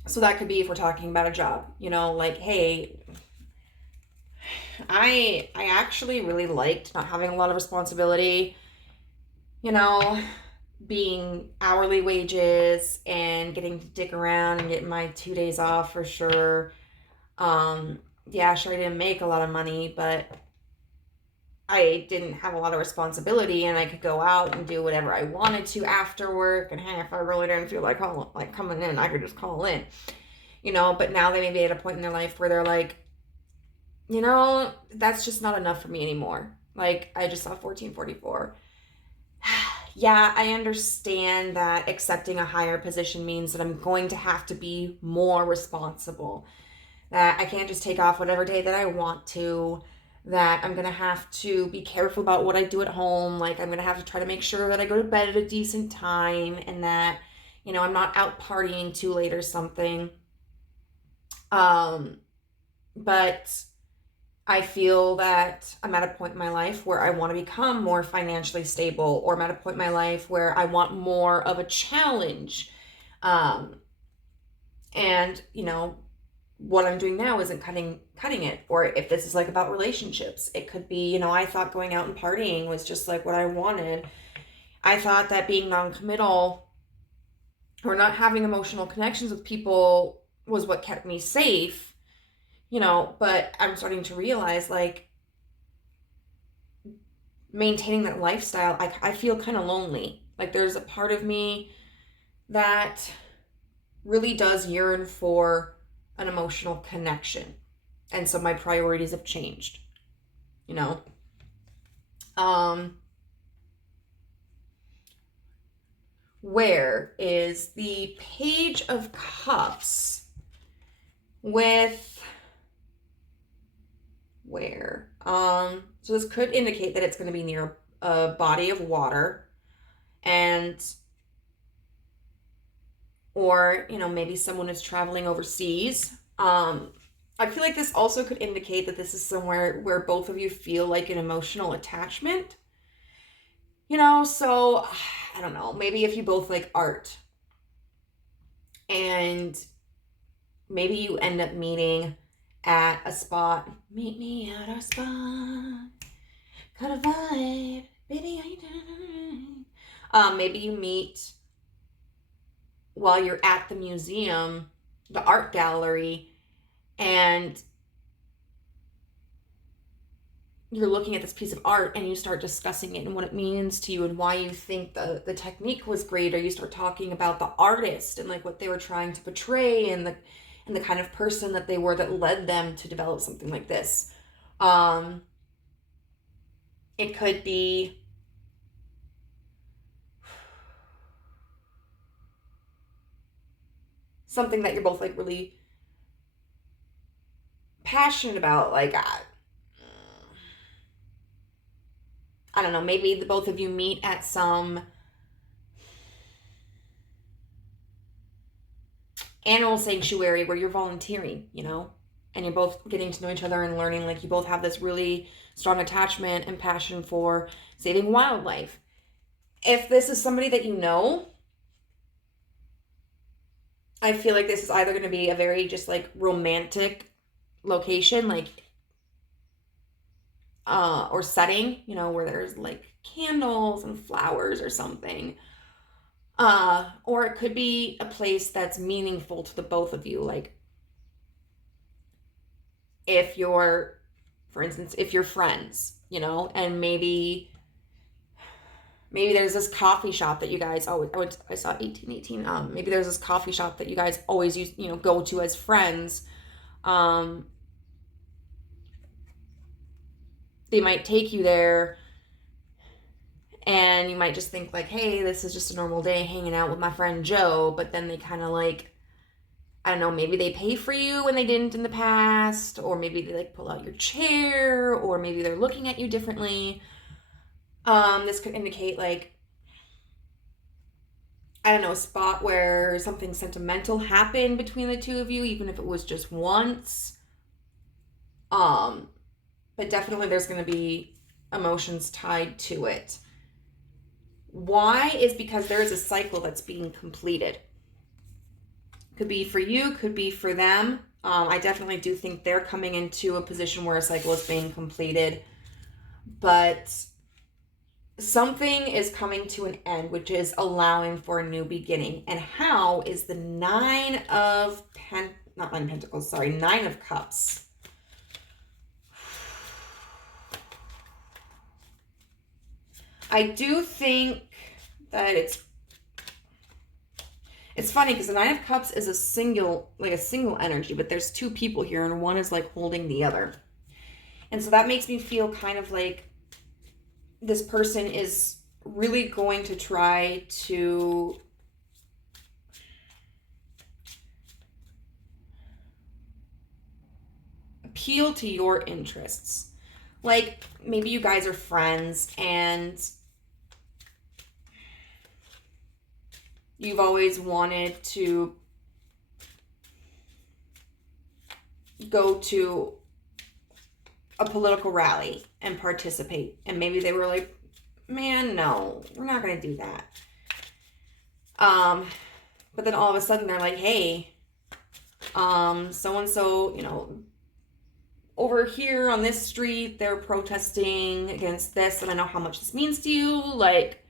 So that could be if we're talking about a job, you know, like, hey, I actually really liked not having a lot of responsibility, you know, being hourly wages and getting to dick around and getting my 2 days off for sure. Yeah, sure, I didn't make a lot of money, but I didn't have a lot of responsibility and I could go out and do whatever I wanted to after work. And hey, if I really didn't feel like coming in, I could just call in, you know. But now they may be at a point in their life where they're like, you know, that's just not enough for me anymore. Like, I just saw 1444. Yeah, I understand that accepting a higher position means that I'm going to have to be more responsible. That I can't just take off whatever day that I want to, that I'm going to have to be careful about what I do at home. Like, I'm going to have to try to make sure that I go to bed at a decent time and that, you know, I'm not out partying too late or something. But I feel that I'm at a point in my life where I want to become more financially stable, or I'm at a point in my life where I want more of a challenge. And, you know, what I'm doing now isn't cutting it. Or if this is like about relationships, it could be, you know, I thought going out and partying was just like what I wanted. I thought that being non-committal or not having emotional connections with people was what kept me safe, you know, but I'm starting to realize like maintaining that lifestyle, I feel kind of lonely. Like there's a part of me that really does yearn for an emotional connection. And so my priorities have changed, you know. Where is the Page of Cups with where? So this could indicate that it's going to be near a body of water, and or, you know, maybe someone is traveling overseas. I feel like this also could indicate that this is somewhere where both of you feel like an emotional attachment. You know, so I don't know, maybe if you both like art and maybe you end up meeting at a spot. Meet me at a spot. Got a vibe. Baby, how you doing? Maybe you meet while you're at the museum, the art gallery, and you're looking at this piece of art and you start discussing it and what it means to you and why you think the technique was great, or you start talking about the artist and like what they were trying to portray and the kind of person that they were that led them to develop something like this. It could be something that you're both like really passionate about. Like, I don't know, maybe the both of you meet at some animal sanctuary where you're volunteering, and you're both getting to know each other and learning, like you both have this really strong attachment and passion for saving wildlife. If this is somebody that you know, I feel like this is either going to be a very just like romantic location, like, or setting, where there's like candles and flowers or something. Or it could be a place that's meaningful to the both of you. Like if you're, for instance, if you're friends, and maybe there's this coffee shop that you guys always, I saw 1818. Maybe there's this coffee shop that you guys always use, go to as friends. They might take you there and you might just think like, hey, this is just a normal day hanging out with my friend Joe. But then they kind of like, I don't know, maybe they pay for you when they didn't in the past, or maybe they like pull out your chair, or maybe they're looking at you differently. This could indicate like, I don't know, a spot where something sentimental happened between the two of you, even if it was just once. But definitely there's going to be emotions tied to it. Why? Is because there is a cycle that's being completed. Could be for you, could be for them. I definitely do think they're coming into a position where a cycle is being completed. But something is coming to an end, which is allowing for a new beginning. And how is the Nine of Cups. I do think that it's funny because the Nine of Cups is a single energy, but there's two people here and one is like holding the other. And so that makes me feel kind of like this person is really going to try to appeal to your interests. Like maybe you guys are friends and you've always wanted to go to a political rally and participate. And maybe they were like, man, no, we're not going to do that. But then all of a sudden they're like, hey, so-and-so, over here on this street, they're protesting against this. And I know how much this means to you. Like,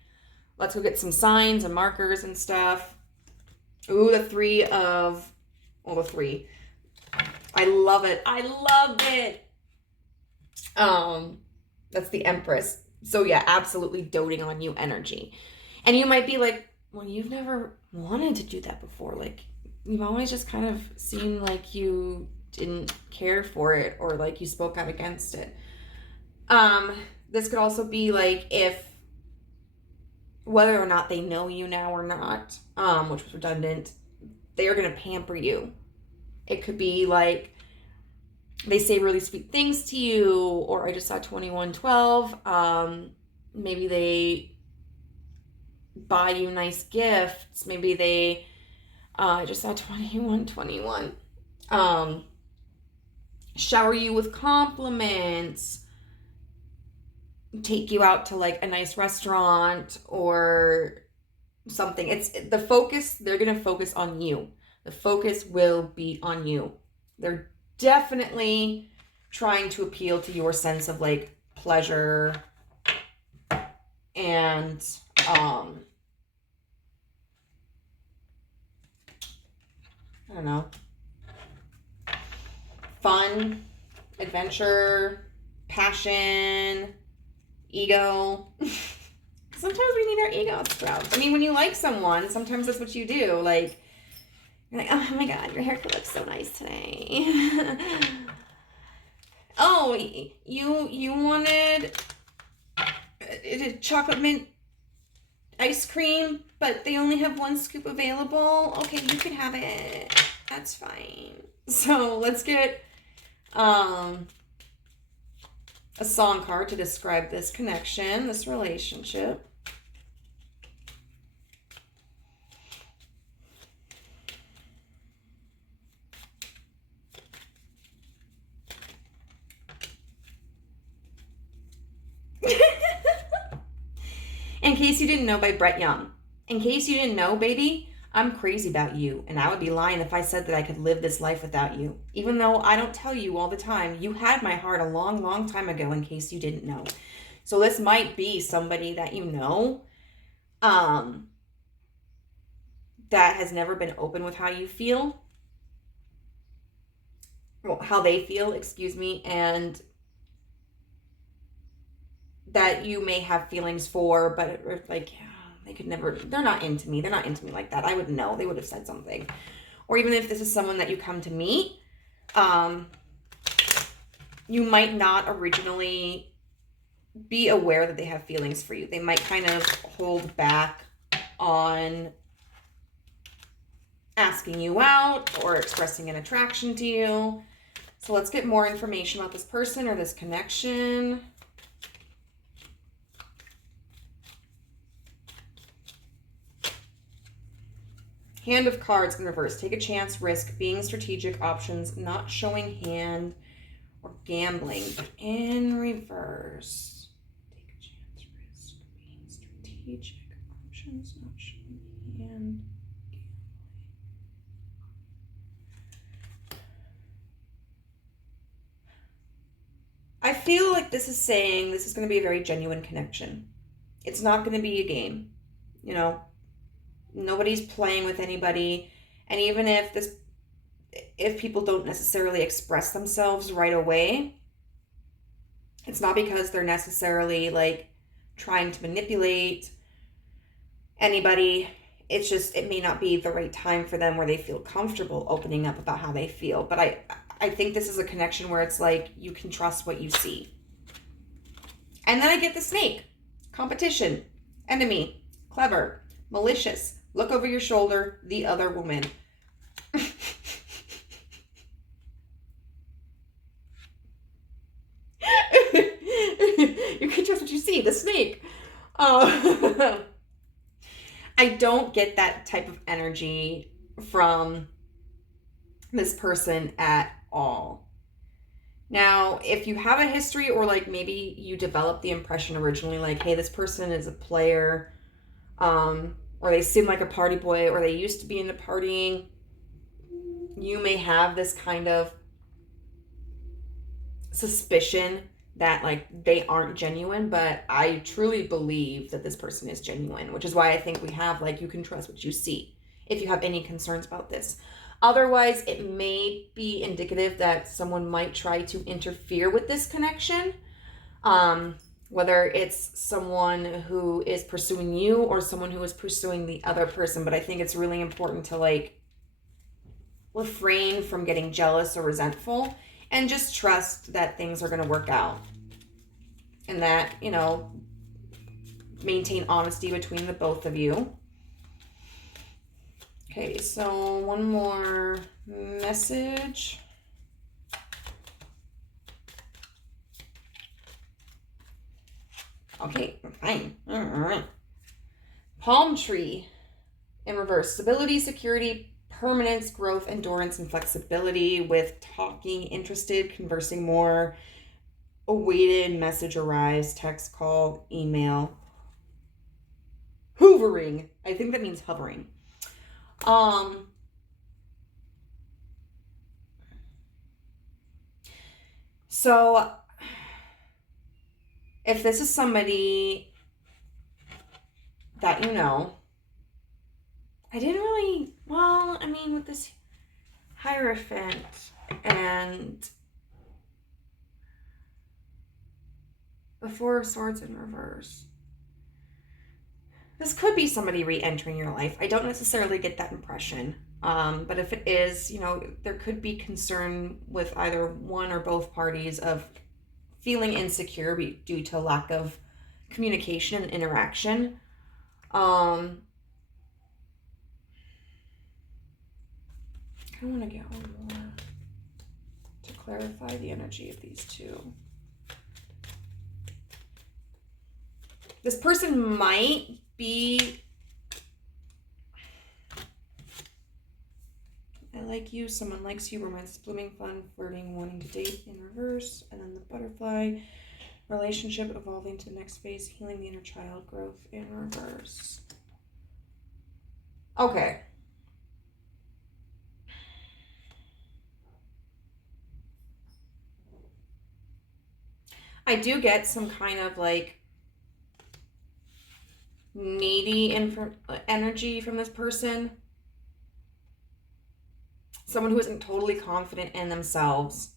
let's go get some signs and markers and stuff. Ooh, the three. I love it. That's the Empress. So yeah, absolutely doting on you energy. And you might be like, well, you've never wanted to do that before. Like, you've always just kind of seemed like you didn't care for it, or like you spoke out against it. This could also be like if, whether or not they know you now or not, which was redundant, they are going to pamper you. It could be like they say really sweet things to you, or I just saw 2112. Maybe they buy you nice gifts. Maybe they, I just saw 2121. Shower you with compliments, take you out to like a nice restaurant or something. It's the focus. They're going to focus on you. The focus will be on you. They're definitely trying to appeal to your sense of like pleasure and I don't know, fun, adventure, passion, ego. Sometimes we need our ego sprouts. I mean, when you like someone, sometimes that's what you do. Like, you're like, oh my God, your haircut looks so nice today. Oh, you wanted a chocolate mint ice cream, but they only have one scoop available. Okay, you can have it. That's fine. So let's get a song card to describe this connection, this relationship. In Case You Didn't Know by Brett Young. In case you didn't know, baby, I'm crazy about you, and I would be lying if I said that I could live this life without you. Even though I don't tell you all the time, you had my heart a long, long time ago, in case you didn't know. So this might be somebody that you know, that has never been open with how you feel, well, how they feel, excuse me, and that you may have feelings for, but like, they could never, they're not into me like that. I would know, they would have said something. Or even if this is someone that you come to meet, you might not originally be aware that they have feelings for you. They might kind of hold back on asking you out or expressing an attraction to you. So let's get more information about this person or this connection. Hand of Cards in reverse. Take a chance, risk, being strategic, options, not showing hand, or gambling. In reverse. Take a chance, risk, being strategic, options, not showing hand, gambling. I feel like this is saying this is going to be a very genuine connection. It's not going to be a game, you know. Nobody's playing with anybody. And even if people don't necessarily express themselves right away, it's not because they're necessarily like trying to manipulate anybody. It's just, it may not be the right time for them where they feel comfortable opening up about how they feel. But I think this is a connection where it's like you can trust what you see. And then I get the snake. Competition, enemy, clever, malicious, look over your shoulder, the other woman. You can trust what you see, the snake. I don't get that type of energy from this person at all. Now, if you have a history, or like maybe you developed the impression originally like, hey, this person is a player, or they seem like a party boy, or they used to be into partying, you may have this kind of suspicion that like they aren't genuine, but I truly believe that this person is genuine, which is why I think we have like, you can trust what you see if you have any concerns about this. Otherwise, it may be indicative that someone might try to interfere with this connection. Whether it's someone who is pursuing you or someone who is pursuing the other person. But I think it's really important to like refrain from getting jealous or resentful and just trust that things are going to work out. And that, you know, maintain honesty between the both of you. Okay, so one more message. Okay, fine. All right. Palm tree in reverse. Stability, security, permanence, growth, endurance, and flexibility with talking, interested, conversing more, awaited, message arrives, text, call, email. Hoovering. I think that means hovering. So if this is somebody that you know, I didn't really, well, I mean, with this Hierophant and the Four of Swords in reverse, this could be somebody re-entering your life. I don't necessarily get that impression. But if it is, you know, there could be concern with either one or both parties of feeling insecure due to lack of communication and interaction. I want to get one more to clarify the energy of these two. This person might be, I like you, someone likes you, romance is blooming, fun, flirting, wanting to date in reverse, and then the butterfly, Relationship evolving to the next phase, healing the inner child, growth in reverse. Okay. I do get some kind of like needy energy from this person. Someone who isn't totally confident in themselves.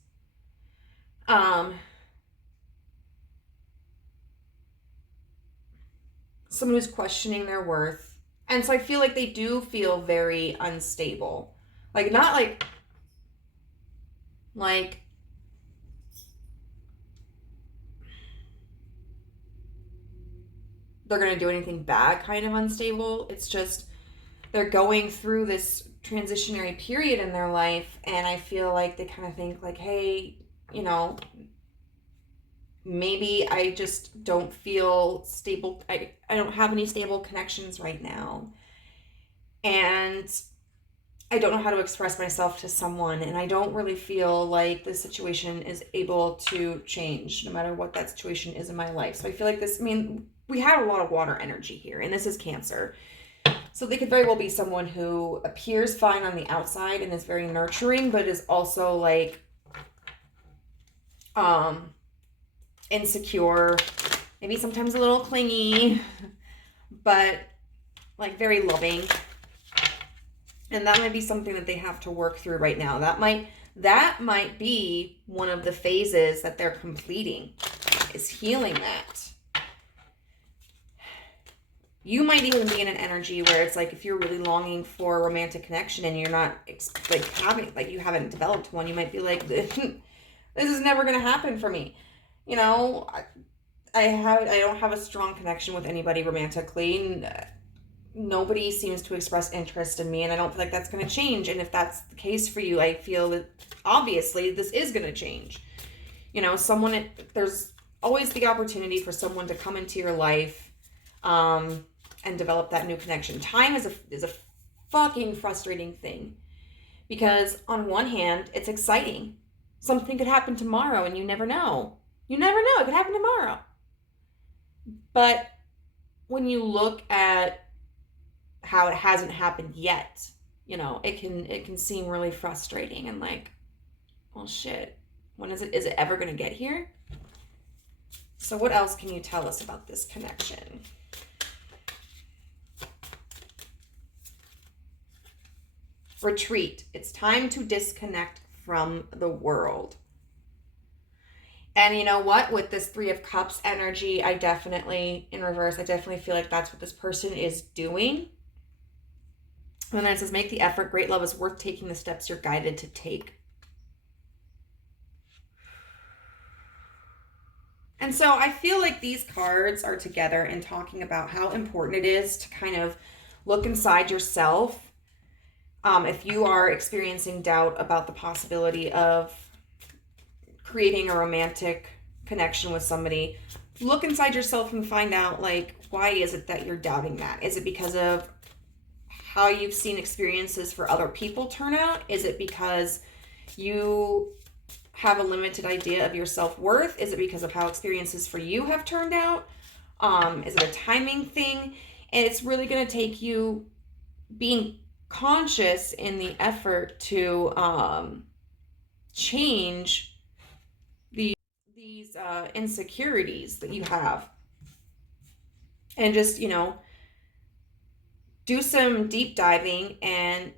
Someone who's questioning their worth. And so I feel like they do feel very unstable. Like, not like they're going to do anything bad kind of unstable. It's just they're going through this transitionary period in their life, and I feel like they kind of think like, hey, you know, maybe I just don't feel stable. I don't have any stable connections right now. And I don't know how to express myself to someone, and I don't really feel like the situation is able to change no matter what that situation is in my life. So I feel like this, I mean, we had a lot of water energy here, and this is Cancer. So they could very well be someone who appears fine on the outside and is very nurturing, but is also like insecure, maybe sometimes a little clingy, but like very loving. And that might be something that they have to work through right now. That might be one of the phases that they're completing, is healing that. You might even be in an energy where it's like, if you're really longing for a romantic connection and you're not you haven't developed one, you might be like, this is never going to happen for me. You know, I don't have a strong connection with anybody romantically. Nobody seems to express interest in me, and I don't feel like that's going to change. And if that's the case for you, I feel that obviously this is going to change. You know, there's always the opportunity for someone to come into your life and develop that new connection. Time is a fucking frustrating thing, because on one hand, it's exciting. Something could happen tomorrow and you never know. You never know. It could happen tomorrow. But when you look at how it hasn't happened yet, you know, it can seem really frustrating and like, well, shit, when is it ever going to get here? So what else can you tell us about this connection? Retreat. It's time to disconnect from the world. And you know what? With this 3 of Cups energy, in reverse, I definitely feel like that's what this person is doing. And then it says, make the effort. Great love is worth taking the steps you're guided to take. And so I feel like these cards are together and talking about how important it is to kind of look inside yourself. If you are experiencing doubt about the possibility of creating a romantic connection with somebody, look inside yourself and find out, like, why is it that you're doubting that? Is it because of how you've seen experiences for other people turn out? Is it because you have a limited idea of your self-worth? Is it because of how experiences for you have turned out? Is it a timing thing? And it's really going to take you being conscious in the effort to change these insecurities that you have. And just, you know, do some deep diving and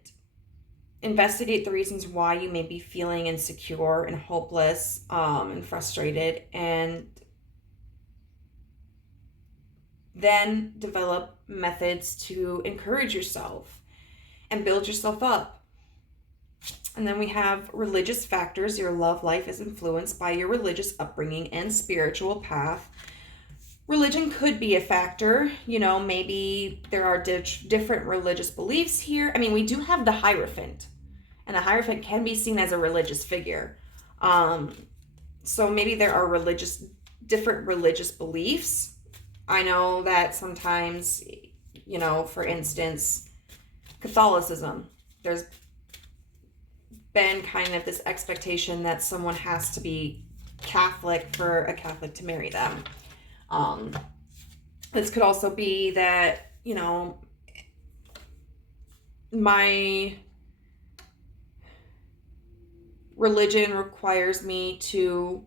investigate the reasons why you may be feeling insecure and hopeless and frustrated, and then develop methods to encourage yourself and build yourself up. And then we have religious factors. Your love life is influenced by your religious upbringing and spiritual path. Religion could be a factor. You know, maybe there are different religious beliefs here. I mean, we do have the Hierophant, and the Hierophant can be seen as a religious figure. So maybe there are different religious beliefs. I know that sometimes, you know, for instance, Catholicism, there's been kind of this expectation that someone has to be Catholic for a Catholic to marry them. This could also be that, you know, my religion requires me to,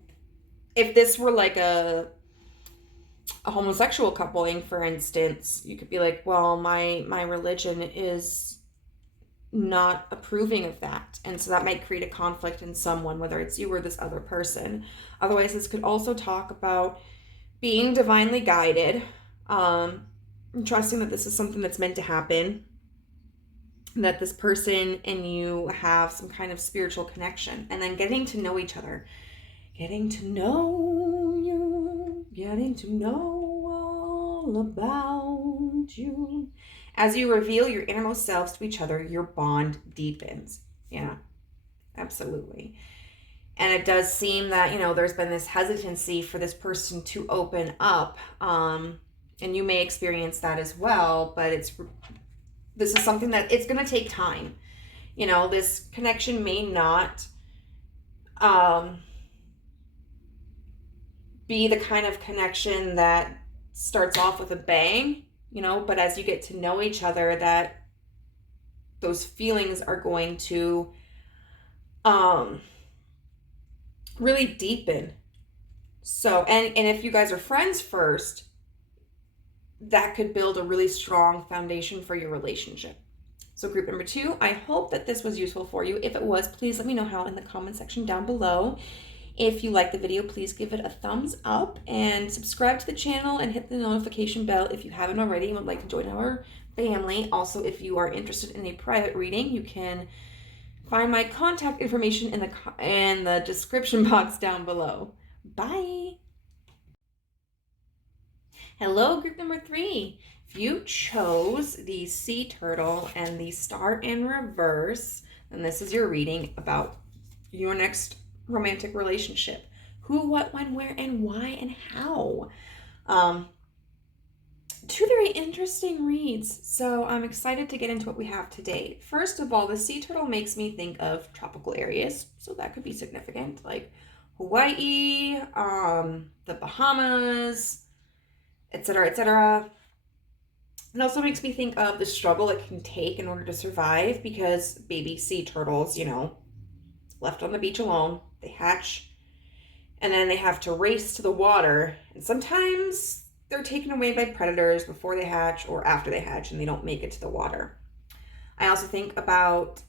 if this were like a homosexual coupling, for instance, you could be like, well, my religion is not approving of that, and so that might create a conflict in someone, whether it's you or this other person. Otherwise, this could also talk about being divinely guided, trusting that this is something that's meant to happen, that this person and you have some kind of spiritual connection, and then getting to know each other, getting to know you, getting to know all about you. As you reveal your innermost selves to each other, your bond deepens. Yeah, absolutely. And it does seem that, you know, there's been this hesitancy for this person to open up. And you may experience that as well, but this is something that it's going to take time. You know, this connection may not be the kind of connection that starts off with a bang, you know, but as you get to know each other, that those feelings are going to really deepen. So, and if you guys are friends first, that could build a really strong foundation for your relationship. So group number 2, I hope that this was useful for you. If it was, please let me know how in the comment section down below. If you like the video, please give it a thumbs up and subscribe to the channel and hit the notification bell if you haven't already and would like to join our family. Also, if you are interested in a private reading, you can find my contact information in the description box down below. Bye. Hello, group number 3. If you chose the sea turtle and the star in reverse, then this is your reading about your next romantic relationship. Who, what, when, where, and why, and how. 2 very interesting reads. So I'm excited to get into what we have today. First of all, the sea turtle makes me think of tropical areas. So that could be significant, like Hawaii, the Bahamas, etc., etc. It also makes me think of the struggle it can take in order to survive, because baby sea turtles, you know, left on the beach alone, they hatch, and then they have to race to the water, and sometimes they're taken away by predators before they hatch or after they hatch, and they don't make it to the water. I also think about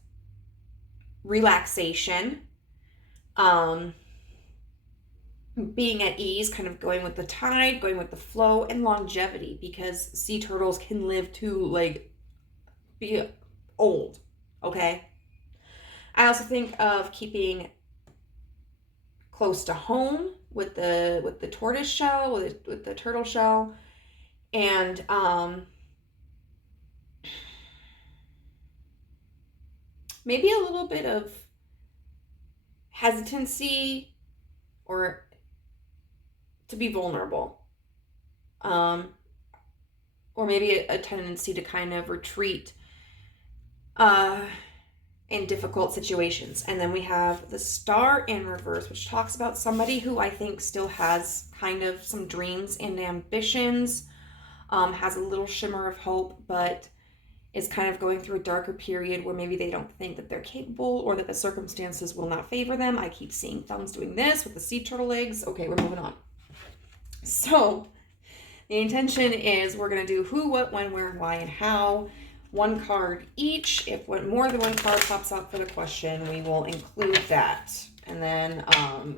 relaxation, being at ease, kind of going with the tide, going with the flow, and longevity, because sea turtles can live to like be old. Okay. I also think of keeping close to home with the tortoise shell, with the turtle shell, and maybe a little bit of hesitancy or to be vulnerable, or maybe a tendency to kind of retreat in difficult situations. And then we have the star in reverse, which talks about somebody who I think still has kind of some dreams and ambitions, has a little shimmer of hope, but is kind of going through a darker period where maybe they don't think that they're capable or that the circumstances will not favor them. I keep seeing thumbs doing this with the sea turtle legs. Okay, we're moving on. So the intention is we're going to do who, what, when, where, and why, and how. 1 card each. If more than 1 card pops out for the question, we will include that. And then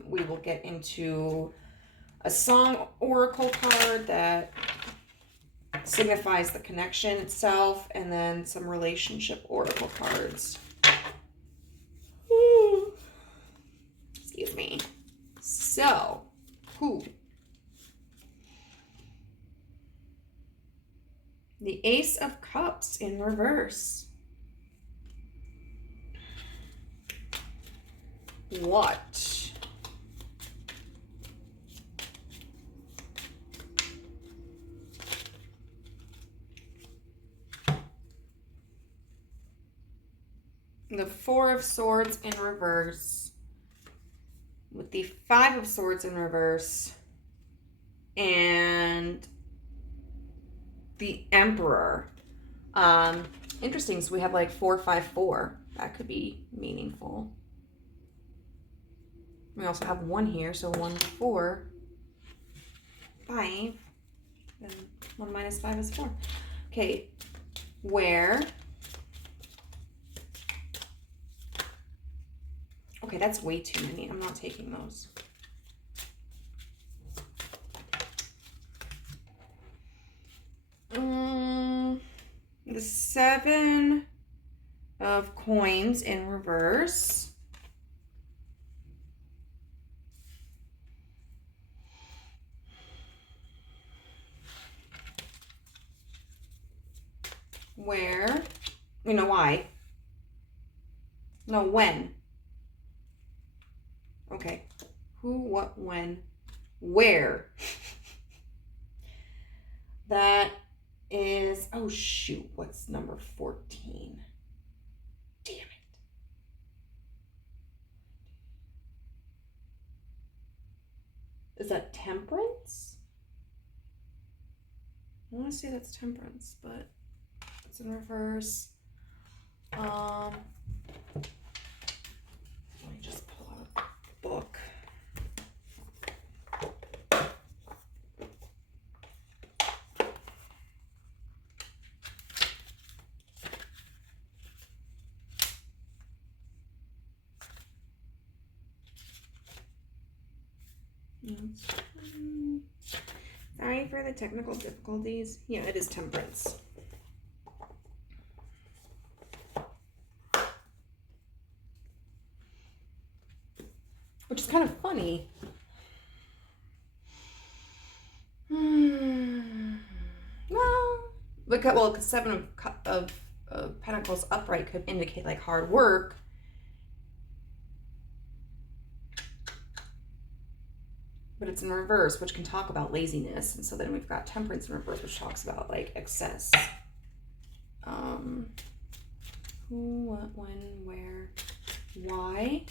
we will get into a song oracle card that signifies the connection itself, and then some relationship oracle cards. Excuse me. So, who? The Ace of Cups in reverse. What? The Four of Swords in reverse. with the Five of Swords in reverse and the Emperor. Interesting. So we have like 4, 5, 4. That could be meaningful. We also have 1 here. So 1, 4, 5. And 1 minus 5 is 4. Okay. Where? Okay, that's way too many. I'm not taking those. The 7 of coins in reverse. Where? You know why? No, when. Okay. Who, what, when, where? That is, oh shoot, what's number 14? Damn it. Is that temperance? I want to say that's temperance, but it's in reverse. Let me just pull out a book. Sorry for the technical difficulties. Yeah, it is temperance. Which is kind of funny. Well, because 7 of Pentacles upright could indicate like hard work. But it's in reverse, which can talk about laziness. And so then we've got temperance in reverse, which talks about like excess. Who, what, when, where, why.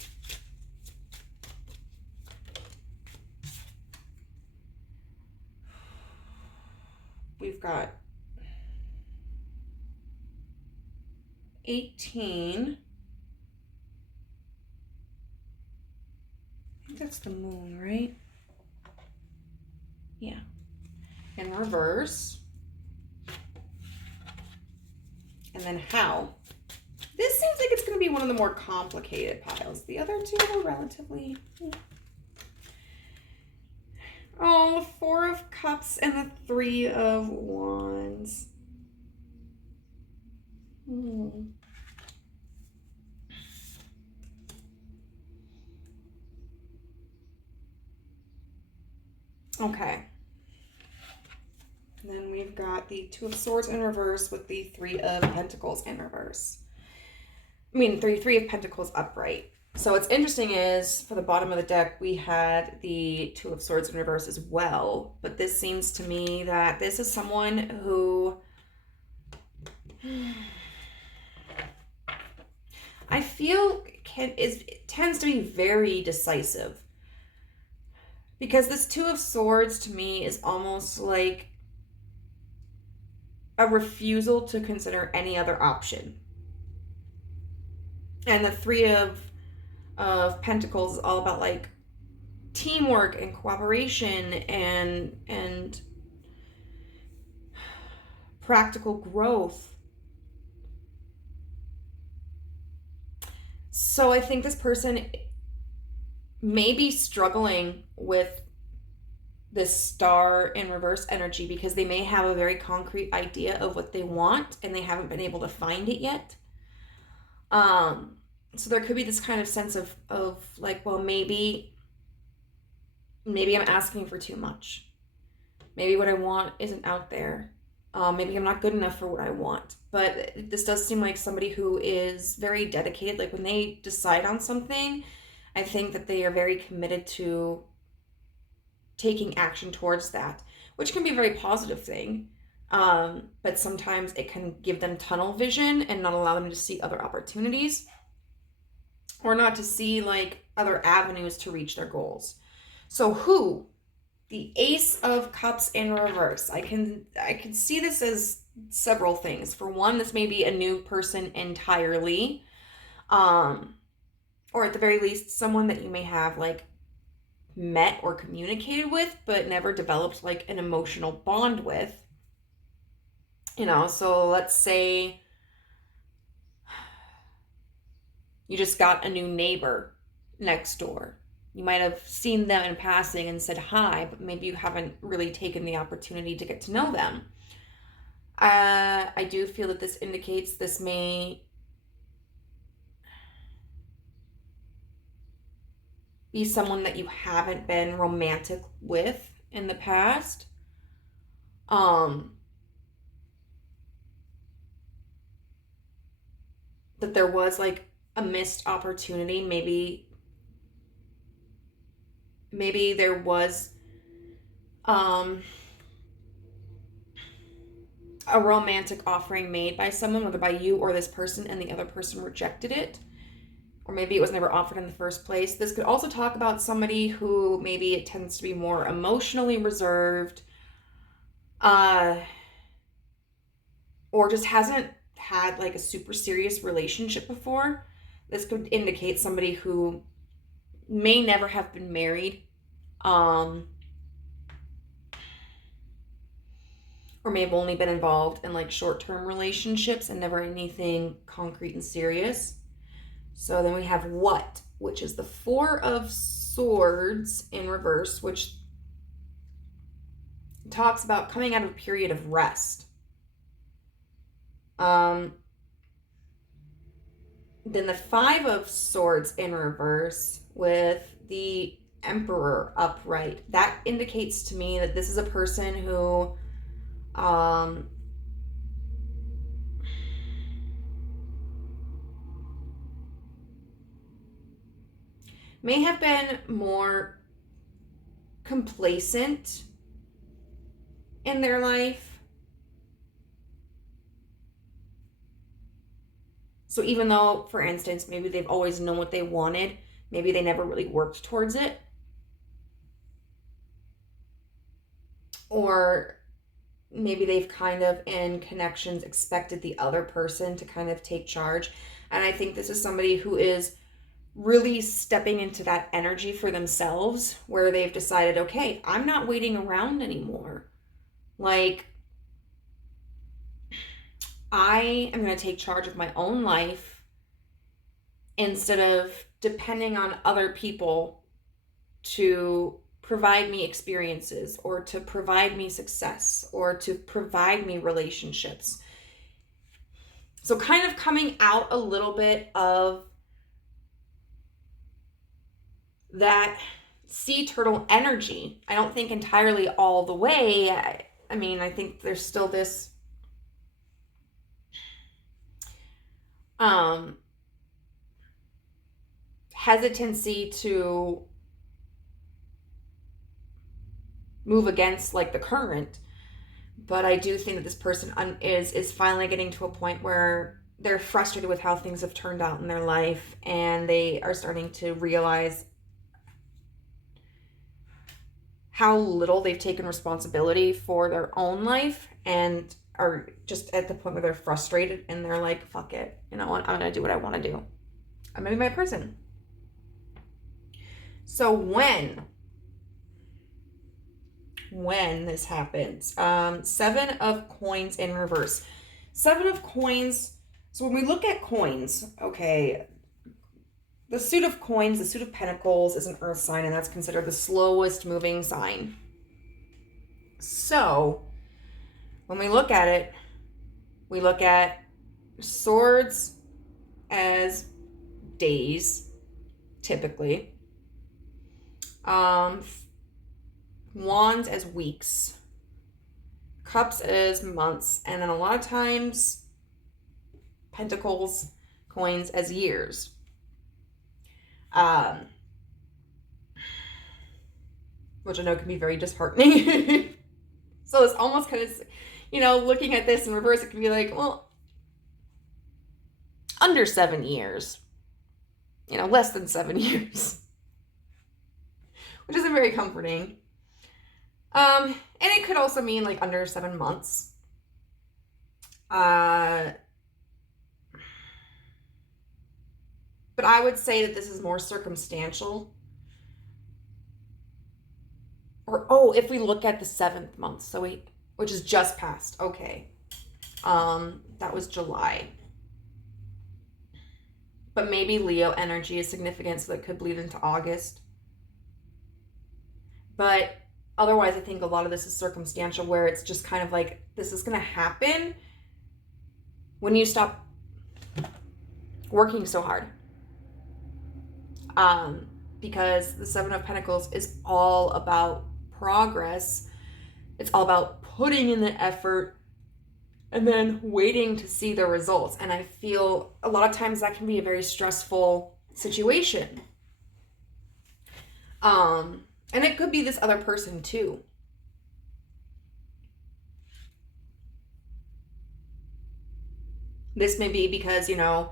We've got 18. I think that's the moon, right? Yeah. In reverse. And then how? This seems like it's going to be one of the more complicated piles. The other two are relatively... Oh, the 4 of Cups and the 3 of Wands. Okay. And then we've got the 2 of Swords in reverse with the 3 of Pentacles in reverse. I mean, 3 of Pentacles upright. So what's interesting is, for the bottom of the deck, we had the 2 of Swords in reverse as well. But this seems to me that this is someone who... I feel tends to be very decisive. Because this 2 of Swords to me is almost like a refusal to consider any other option. And the 3 of Pentacles is all about like teamwork and cooperation and practical growth. So I think this person may be struggling with this Star in reverse energy because they may have a very concrete idea of what they want and they haven't been able to find it yet. So there could be this kind of sense of like, well, maybe I'm asking for too much. Maybe what I want isn't out there. Maybe I'm not good enough for what I want. But this does seem like somebody who is very dedicated. Like when they decide on something, I think that they are very committed to taking action towards that, which can be a very positive thing. But sometimes it can give them tunnel vision and not allow them to see other opportunities, or not to see like other avenues to reach their goals. So who? The Ace of Cups in reverse. I can see this as several things. For one, this may be a new person entirely. Or at the very least, someone that you may have like met or communicated with, but never developed like an emotional bond with. So let's say you just got a new neighbor next door. You might have seen them in passing and said hi, but maybe you haven't really taken the opportunity to get to know them. I do feel that this indicates this may be someone that you haven't been romantic with in the past. That there was like a missed opportunity. Maybe there was a romantic offering made by someone, whether by you or this person, and the other person rejected it. Or maybe it was never offered in the first place. This could also talk about somebody who maybe it tends to be more emotionally reserved, or just hasn't had like a super serious relationship before. This could indicate somebody who may never have been married, or may have only been involved in like short-term relationships and never anything concrete and serious. So then we have what, which is the Four of Swords in reverse, which talks about coming out of a period of rest. Then the Five of Swords in reverse with the Emperor upright. That indicates to me that this is a person who may have been more complacent in their life. So even though, for instance, maybe they've always known what they wanted, maybe they never really worked towards it. Or maybe they've kind of, in connections, expected the other person to kind of take charge. And I think this is somebody who is really stepping into that energy for themselves, where they've decided, okay, I'm not waiting around anymore. Like, I am going to take charge of my own life instead of depending on other people to provide me experiences or to provide me success or to provide me relationships. So kind of coming out a little bit of that sea turtle energy. I don't think entirely all the way. I mean, I think there's still this hesitancy to move against like the current, but I do think that this person is finally getting to a point where they're frustrated with how things have turned out in their life, and they are starting to realize how little they've taken responsibility for their own life, and are just at the point where they're frustrated and they're like, fuck it, you know what, I'm gonna do what I want to do. I'm gonna be my person. So when this happens, Seven of Coins in reverse. Seven of Coins. So when we look at coins, okay, the suit of coins, the suit of pentacles, is an earth sign, and that's considered the slowest moving sign. So when we look at it, we look at swords as days, typically. Wands as weeks. Cups as months. And then a lot of times, pentacles, coins as years. Which I know can be very disheartening. So it's almost kind of, looking at this in reverse, it can be like, well, under 7 years. Less than 7 years. which isn't very comforting. And it could also mean like under 7 months. But I would say that this is more circumstantial. Or, oh, if we look at the 7th month, so which is just past. Okay. That was July. But maybe Leo energy is significant, so that could bleed into August. But otherwise, I think a lot of this is circumstantial, where it's just kind of like, this is going to happen when you stop working so hard. Because the 7 of Pentacles is all about progress. It's all about putting in the effort and then waiting to see the results. And I feel a lot of times that can be a very stressful situation. And it could be this other person too. This may be because, you know,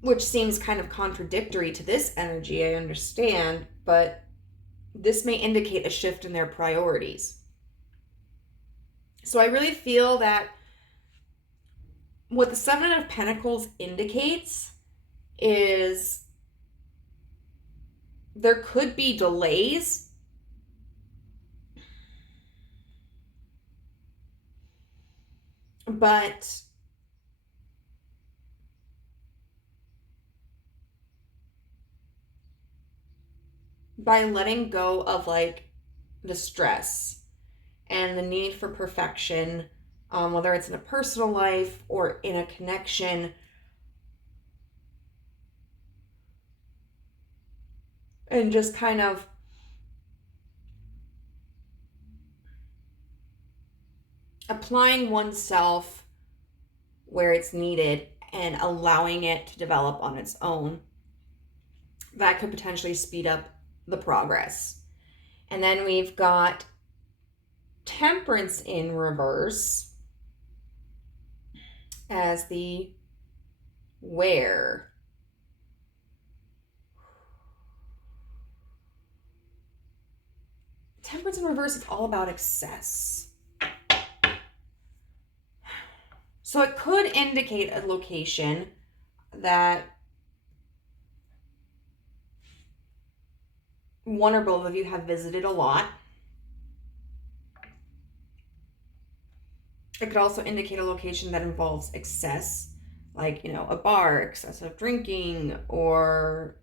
which seems kind of contradictory to this energy, I understand, but this may indicate a shift in their priorities. So I really feel that what the 7 of Pentacles indicates is there could be delays, but by letting go of like the stress and the need for perfection, whether it's in a personal life or in a connection, and just kind of applying oneself where it's needed and allowing it to develop on its own, that could potentially speed up the progress. And then we've got Temperance in reverse as the where. Temperance in reverse is all about excess. So it could indicate a location that one or both of you have visited a lot. It could also indicate a location that involves excess, like, you know, a bar, excessive drinking, or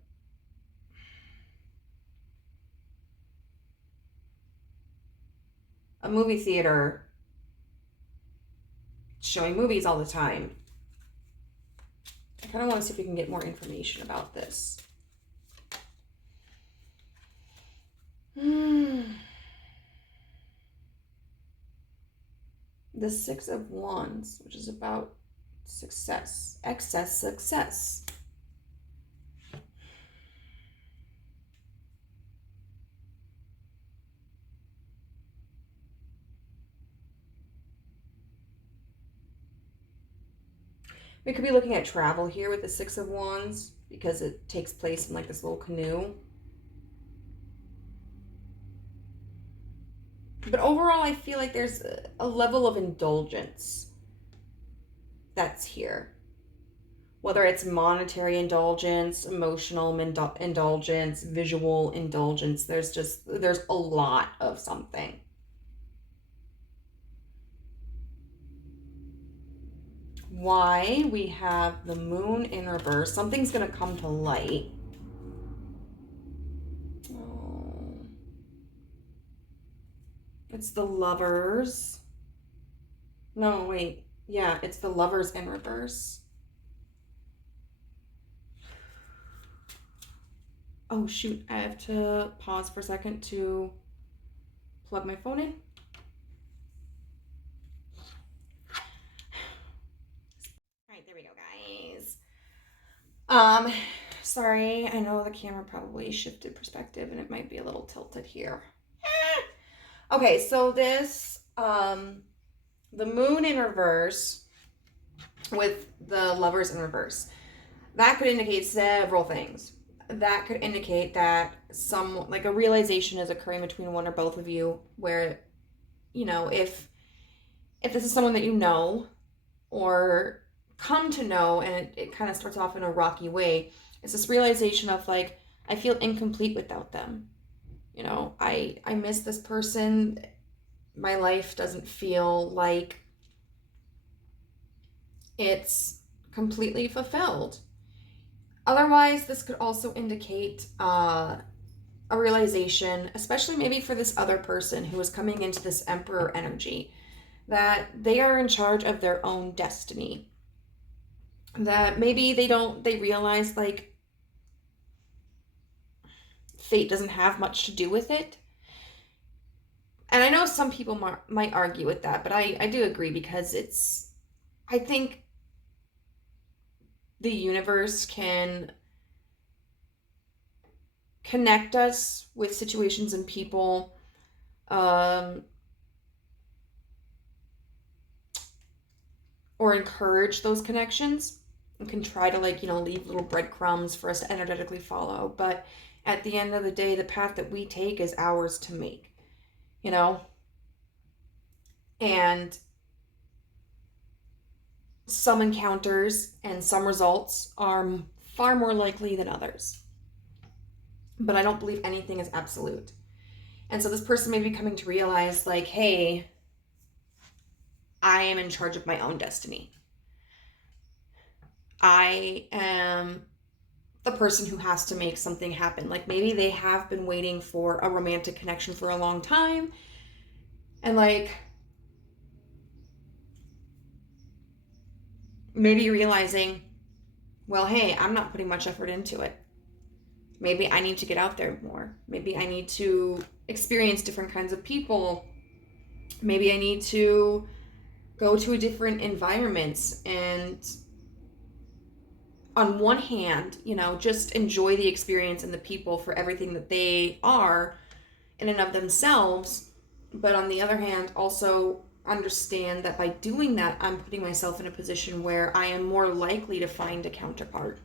a movie theater, showing movies all the time. I kind of want to see if we can get more information about this. The 6 of Wands, which is about success, excess success. We could be looking at travel here with the 6 of Wands, because it takes place in like this little canoe. But overall, I feel like there's a level of indulgence that's here. Whether it's monetary indulgence, emotional indulgence, visual indulgence, there's a lot of something. Why? We have the moon in reverse. Something's going to come to light. It's the Lovers. No, wait. Yeah, it's the Lovers in reverse. Oh, shoot. I have to pause for a second to plug my phone in. All right, there we go, guys. Sorry. I know the camera probably shifted perspective and it might be a little tilted here. Okay, so this, the moon in reverse with the Lovers in reverse, that could indicate several things. that could indicate that like a realization is occurring between one or both of you where, you know, if this is someone that you know or come to know, and it kind of starts off in a rocky way, it's this realization of like, I feel incomplete without them. You know, I miss this person. My life doesn't feel like it's completely fulfilled. Otherwise, this could also indicate a realization, especially maybe for this other person who is coming into this Emperor energy, that they are in charge of their own destiny. That maybe they realize like fate doesn't have much to do with it. And I know some people might argue with that, but I do agree, because I think the universe can connect us with situations and people, or encourage those connections, and can try to, like, you know, leave little breadcrumbs for us to energetically follow. But at the end of the day, the path that we take is ours to make, you know? And some encounters and some results are far more likely than others. But I don't believe anything is absolute. And so this person may be coming to realize, like, hey, I am in charge of my own destiny. I am the person who has to make something happen. Like, maybe they have been waiting for a romantic connection for a long time, and like maybe realizing, well, hey, I'm not putting much effort into it. Maybe I need to get out there more. Maybe I need to experience different kinds of people. Maybe I need to go to a different environments and, on one hand, you know, just enjoy the experience and the people for everything that they are in and of themselves. But on the other hand, also understand that by doing that, I'm putting myself in a position where I am more likely to find a counterpart.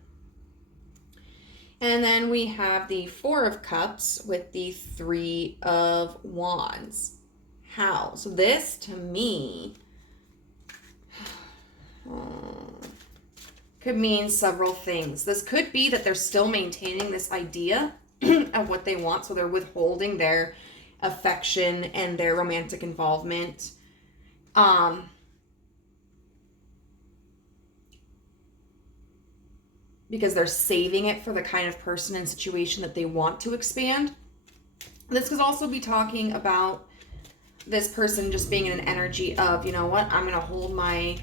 And then we have the Four of Cups with the Three of Wands. How? So this, to me, could mean several things. This could be that they're still maintaining this idea of what they want, so they're withholding their affection and their romantic involvement. Because they're saving it for the kind of person and situation that they want to expand. This could also be talking about this person just being in an energy of, you know what, I'm going to hold my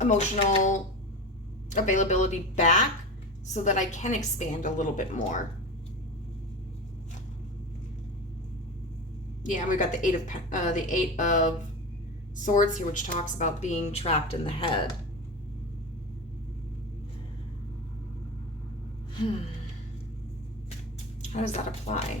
emotional availability back so that I can expand a little bit more. Yeah, we've got the Eight of Swords here, which talks about being trapped in the head. How does that apply?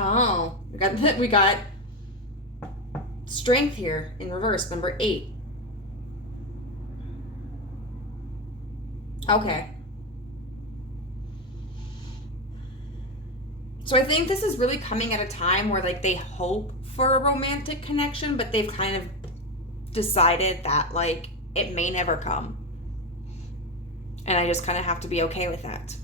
Oh, we got strength here in reverse, number 8. Okay. So I think this is really coming at a time where, like, they hope for a romantic connection, but they've kind of decided that, like, it may never come. And I just kind of have to be okay with that.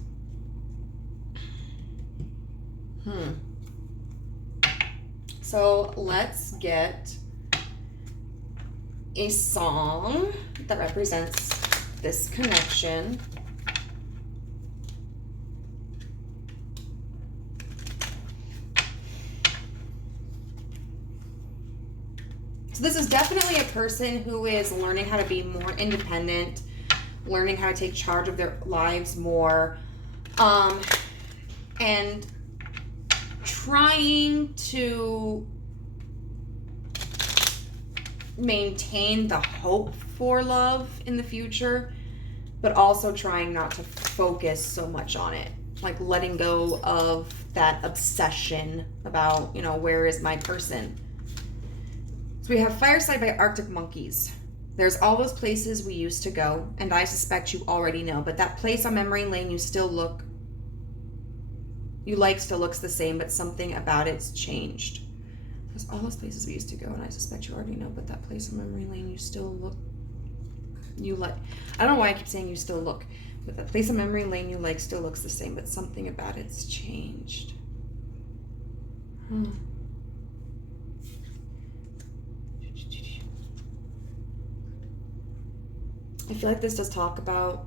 So let's get a song that represents this connection. So this is definitely a person who is learning how to be more independent, learning how to take charge of their lives more, and trying to maintain the hope for love in the future, but also trying not to focus so much on it. like letting go of that obsession about, where is my person? So we have Fireside by Arctic Monkeys. There's all those places we used to go, and I suspect you already know, but that place on memory lane you like still looks the same, but something about it's changed. There's all those places we used to go, and I suspect you already know, but that place on memory lane you like. I don't know why I keep saying you still look, but that place on memory lane you like still looks the same, but something about it's changed. I feel like this does talk about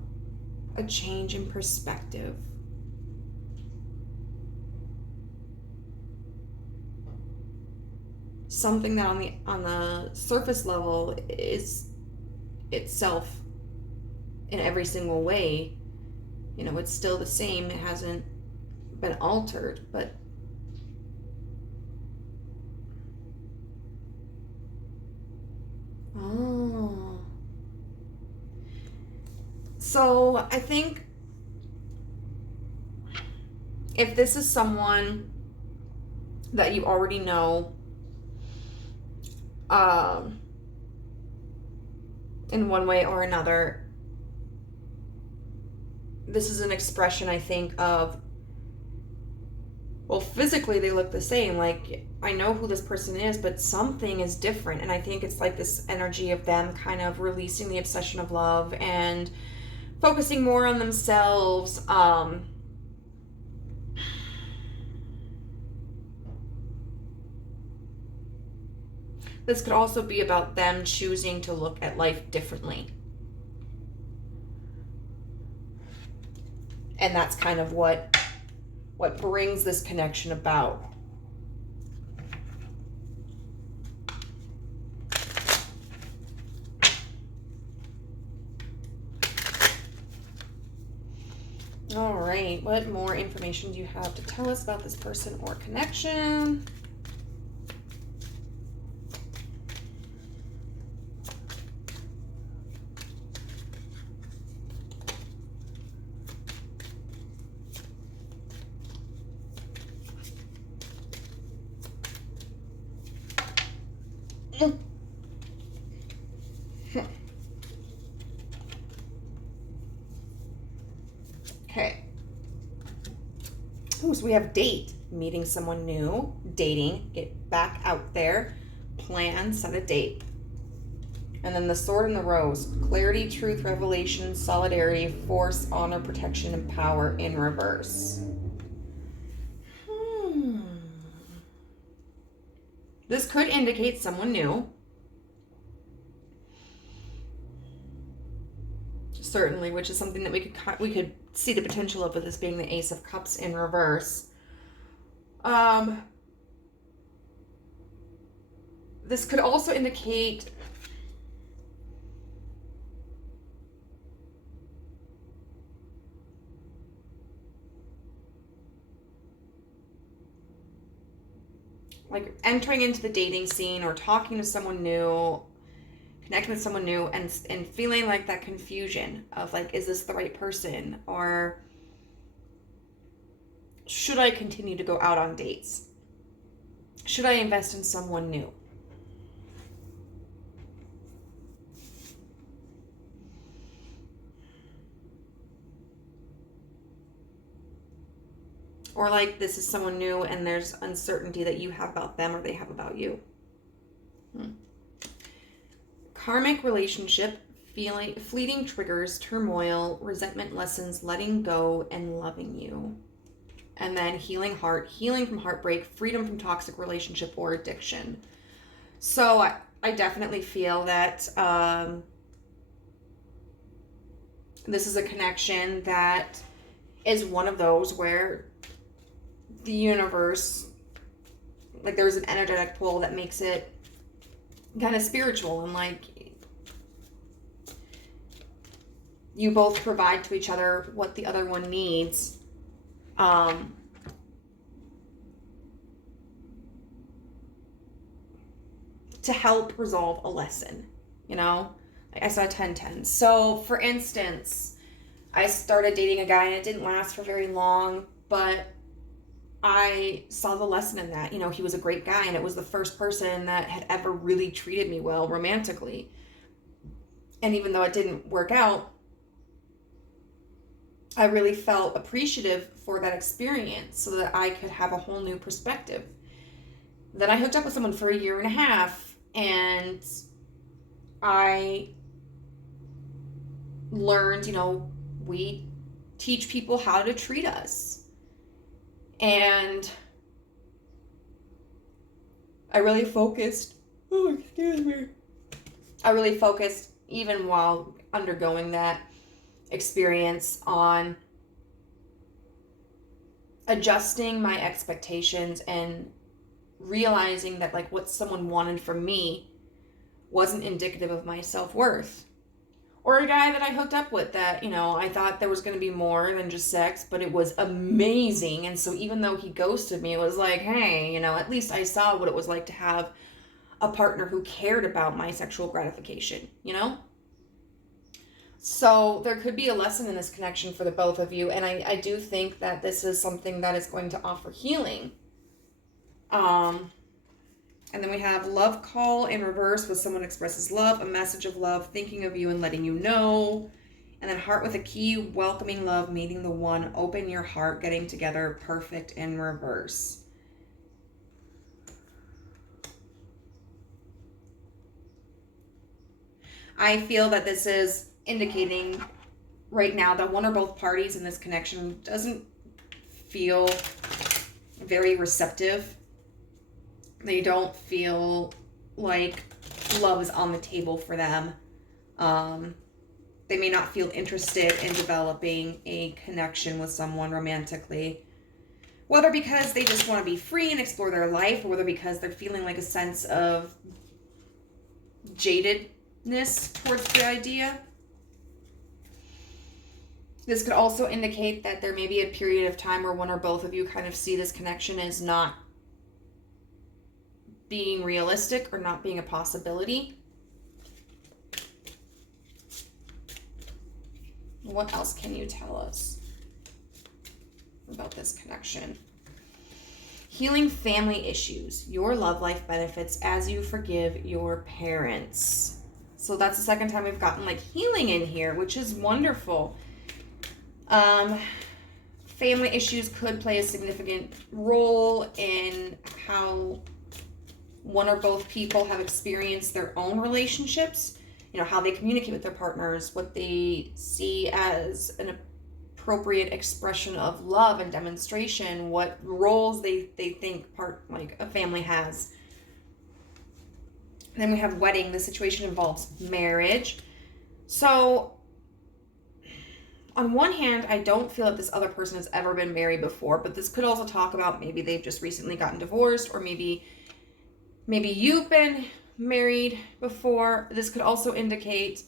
a change in perspective. Something that on the surface level is itself in every single way. It's still the same. It hasn't been altered, but so I think if this is someone that you already know, in one way or another, this is an expression, I think, of, well, physically they look the same. Like, I know who this person is, but something is different. And I think it's like this energy of them kind of releasing the obsession of love and focusing more on themselves. This could also be about them choosing to look at life differently. And that's kind of what brings this connection about. All right, what more information do you have to tell us about this person or connection? Okay. Oh, so we have date, meeting someone new, dating, get back out there, plan, set a date. And then the sword and the rose, clarity, truth, revelation, solidarity, force, honor, protection, and power in reverse. This could indicate someone new. Certainly, which is something that we could see the potential of with this being the Ace of Cups in reverse. This could also indicate like entering into the dating scene or talking to someone new, connecting with someone new, and feeling like that confusion of like, is this the right person? Or should I continue to go out on dates? Should I invest in someone new? Or like this is someone new and there's uncertainty that you have about them or they have about you. Karmic relationship, fleeting triggers, turmoil, resentment lessons, letting go, and loving you. And then healing heart, healing from heartbreak, freedom from toxic relationship or addiction. So I definitely feel that this is a connection that is one of those where the universe, like there's an energetic pull that makes it kind of spiritual, and like you both provide to each other what the other one needs. To help resolve a lesson, Like I saw 10-10. So for instance, I started dating a guy and it didn't last for very long, but I saw the lesson in that. You know, he was a great guy and it was the first person that had ever really treated me well romantically. And even though it didn't work out, I really felt appreciative for that experience so that I could have a whole new perspective. Then I hooked up with someone for 1.5 years and I learned, you know, we teach people how to treat us. And I really focused, even while undergoing that experience, on adjusting my expectations and realizing that like what someone wanted from me wasn't indicative of my self-worth. Or a guy that I hooked up with that, you know, I thought there was going to be more than just sex, but it was amazing. And so even though he ghosted me, it was like, hey, you know, at least I saw what it was like to have a partner who cared about my sexual gratification, you know? So there could be a lesson in this connection for the both of you. And I do think that this is something that is going to offer healing. And then we have love call in reverse, with someone expresses love, a message of love, thinking of you and letting you know. And then heart with a key, welcoming love, meeting the one, open your heart, getting together, perfect in reverse. I feel that this is indicating right now that one or both parties in this connection doesn't feel very receptive. They don't feel like love is on the table for them. They may not feel interested in developing a connection with someone romantically. Whether because they just want to be free and explore their life, or whether because they're feeling like a sense of jadedness towards the idea. This could also indicate that there may be a period of time where one or both of you kind of see this connection as not being realistic or not being a possibility. What else can you tell us about this connection? Healing family issues. Your love life benefits as you forgive your parents. So that's the second time we've gotten like healing in here, which is wonderful. Family issues could play a significant role in how one or both people have experienced their own relationships, you know, how they communicate with their partners, what they see as an appropriate expression of love and demonstration, what roles they think a family has. And then we have wedding. The situation involves marriage. So on one hand, I don't feel that this other person has ever been married before, but this could also talk about maybe they've just recently gotten divorced, or maybe you've been married before. This could also indicate,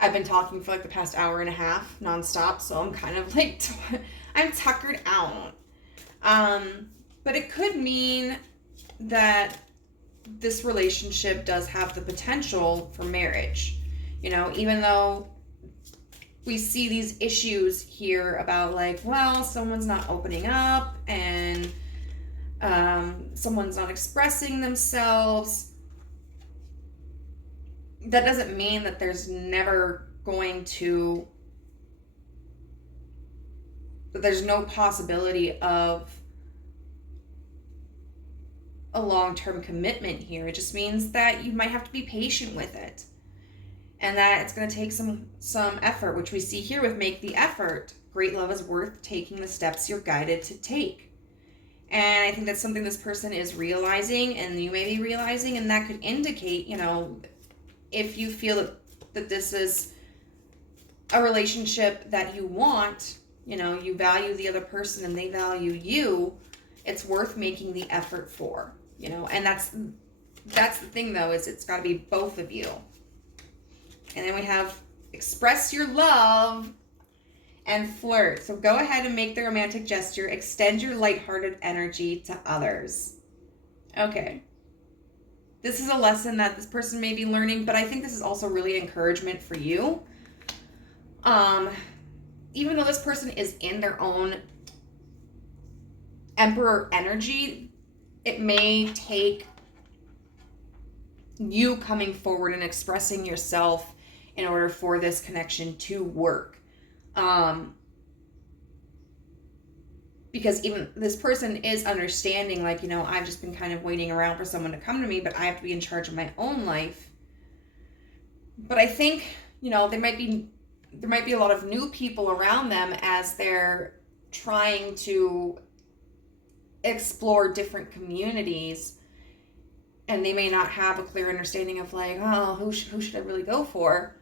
I've been talking for like the past 1.5 hours nonstop, so I'm kind of like, I'm tuckered out. But it could mean that this relationship does have the potential for marriage. You know, even though we see these issues here about like, well, someone's not opening up and someone's not expressing themselves. That doesn't mean that there's no possibility of a long-term commitment here. It just means that you might have to be patient with it, and that it's going to take some effort, which we see here with make the effort. Great love is worth taking the steps you're guided to take. And I think that's something this person is realizing, and you may be realizing, and that could indicate, you know, if you feel that this is a relationship that you want, you know, you value the other person and they value you, it's worth making the effort for, you know. And that's the thing though, is it's got to be both of you. And then we have express your love and flirt. So go ahead and make the romantic gesture. Extend your lighthearted energy to others. Okay. This is a lesson that this person may be learning, but I think this is also really encouragement for you. Even though this person is in their own Emperor energy, it may take you coming forward and expressing yourself in order for this connection to work. Because even this person is understanding, like, I've just been kind of waiting around for someone to come to me, but I have to be in charge of my own life. But I think, there might be a lot of new people around them as they're trying to explore different communities, and they may not have a clear understanding of like, oh, who should I really go for?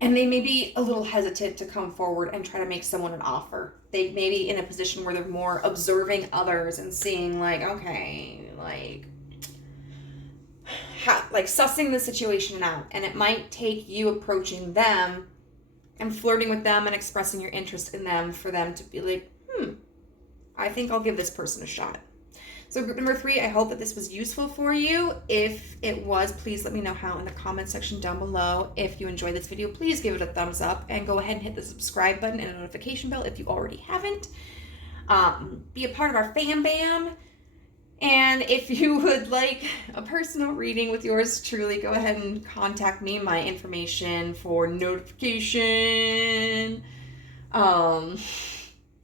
And they may be a little hesitant to come forward and try to make someone an offer. They may be in a position where they're more observing others and seeing like, okay, like sussing the situation out. And it might take you approaching them and flirting with them and expressing your interest in them for them to be like, I think I'll give this person a shot. So group number 3, I hope that this was useful for you. If it was, please let me know how in the comment section down below. If you enjoyed this video, please give it a thumbs up and go ahead and hit the subscribe button and a notification bell if you already haven't. Be a part of our fam bam. And if you would like a personal reading with yours truly, go ahead and contact me. My information for notification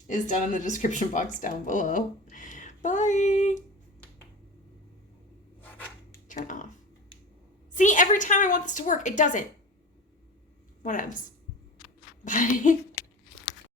is down in the description box down below. Bye. Turn off. See, every time I want this to work, it doesn't. What else? Bye.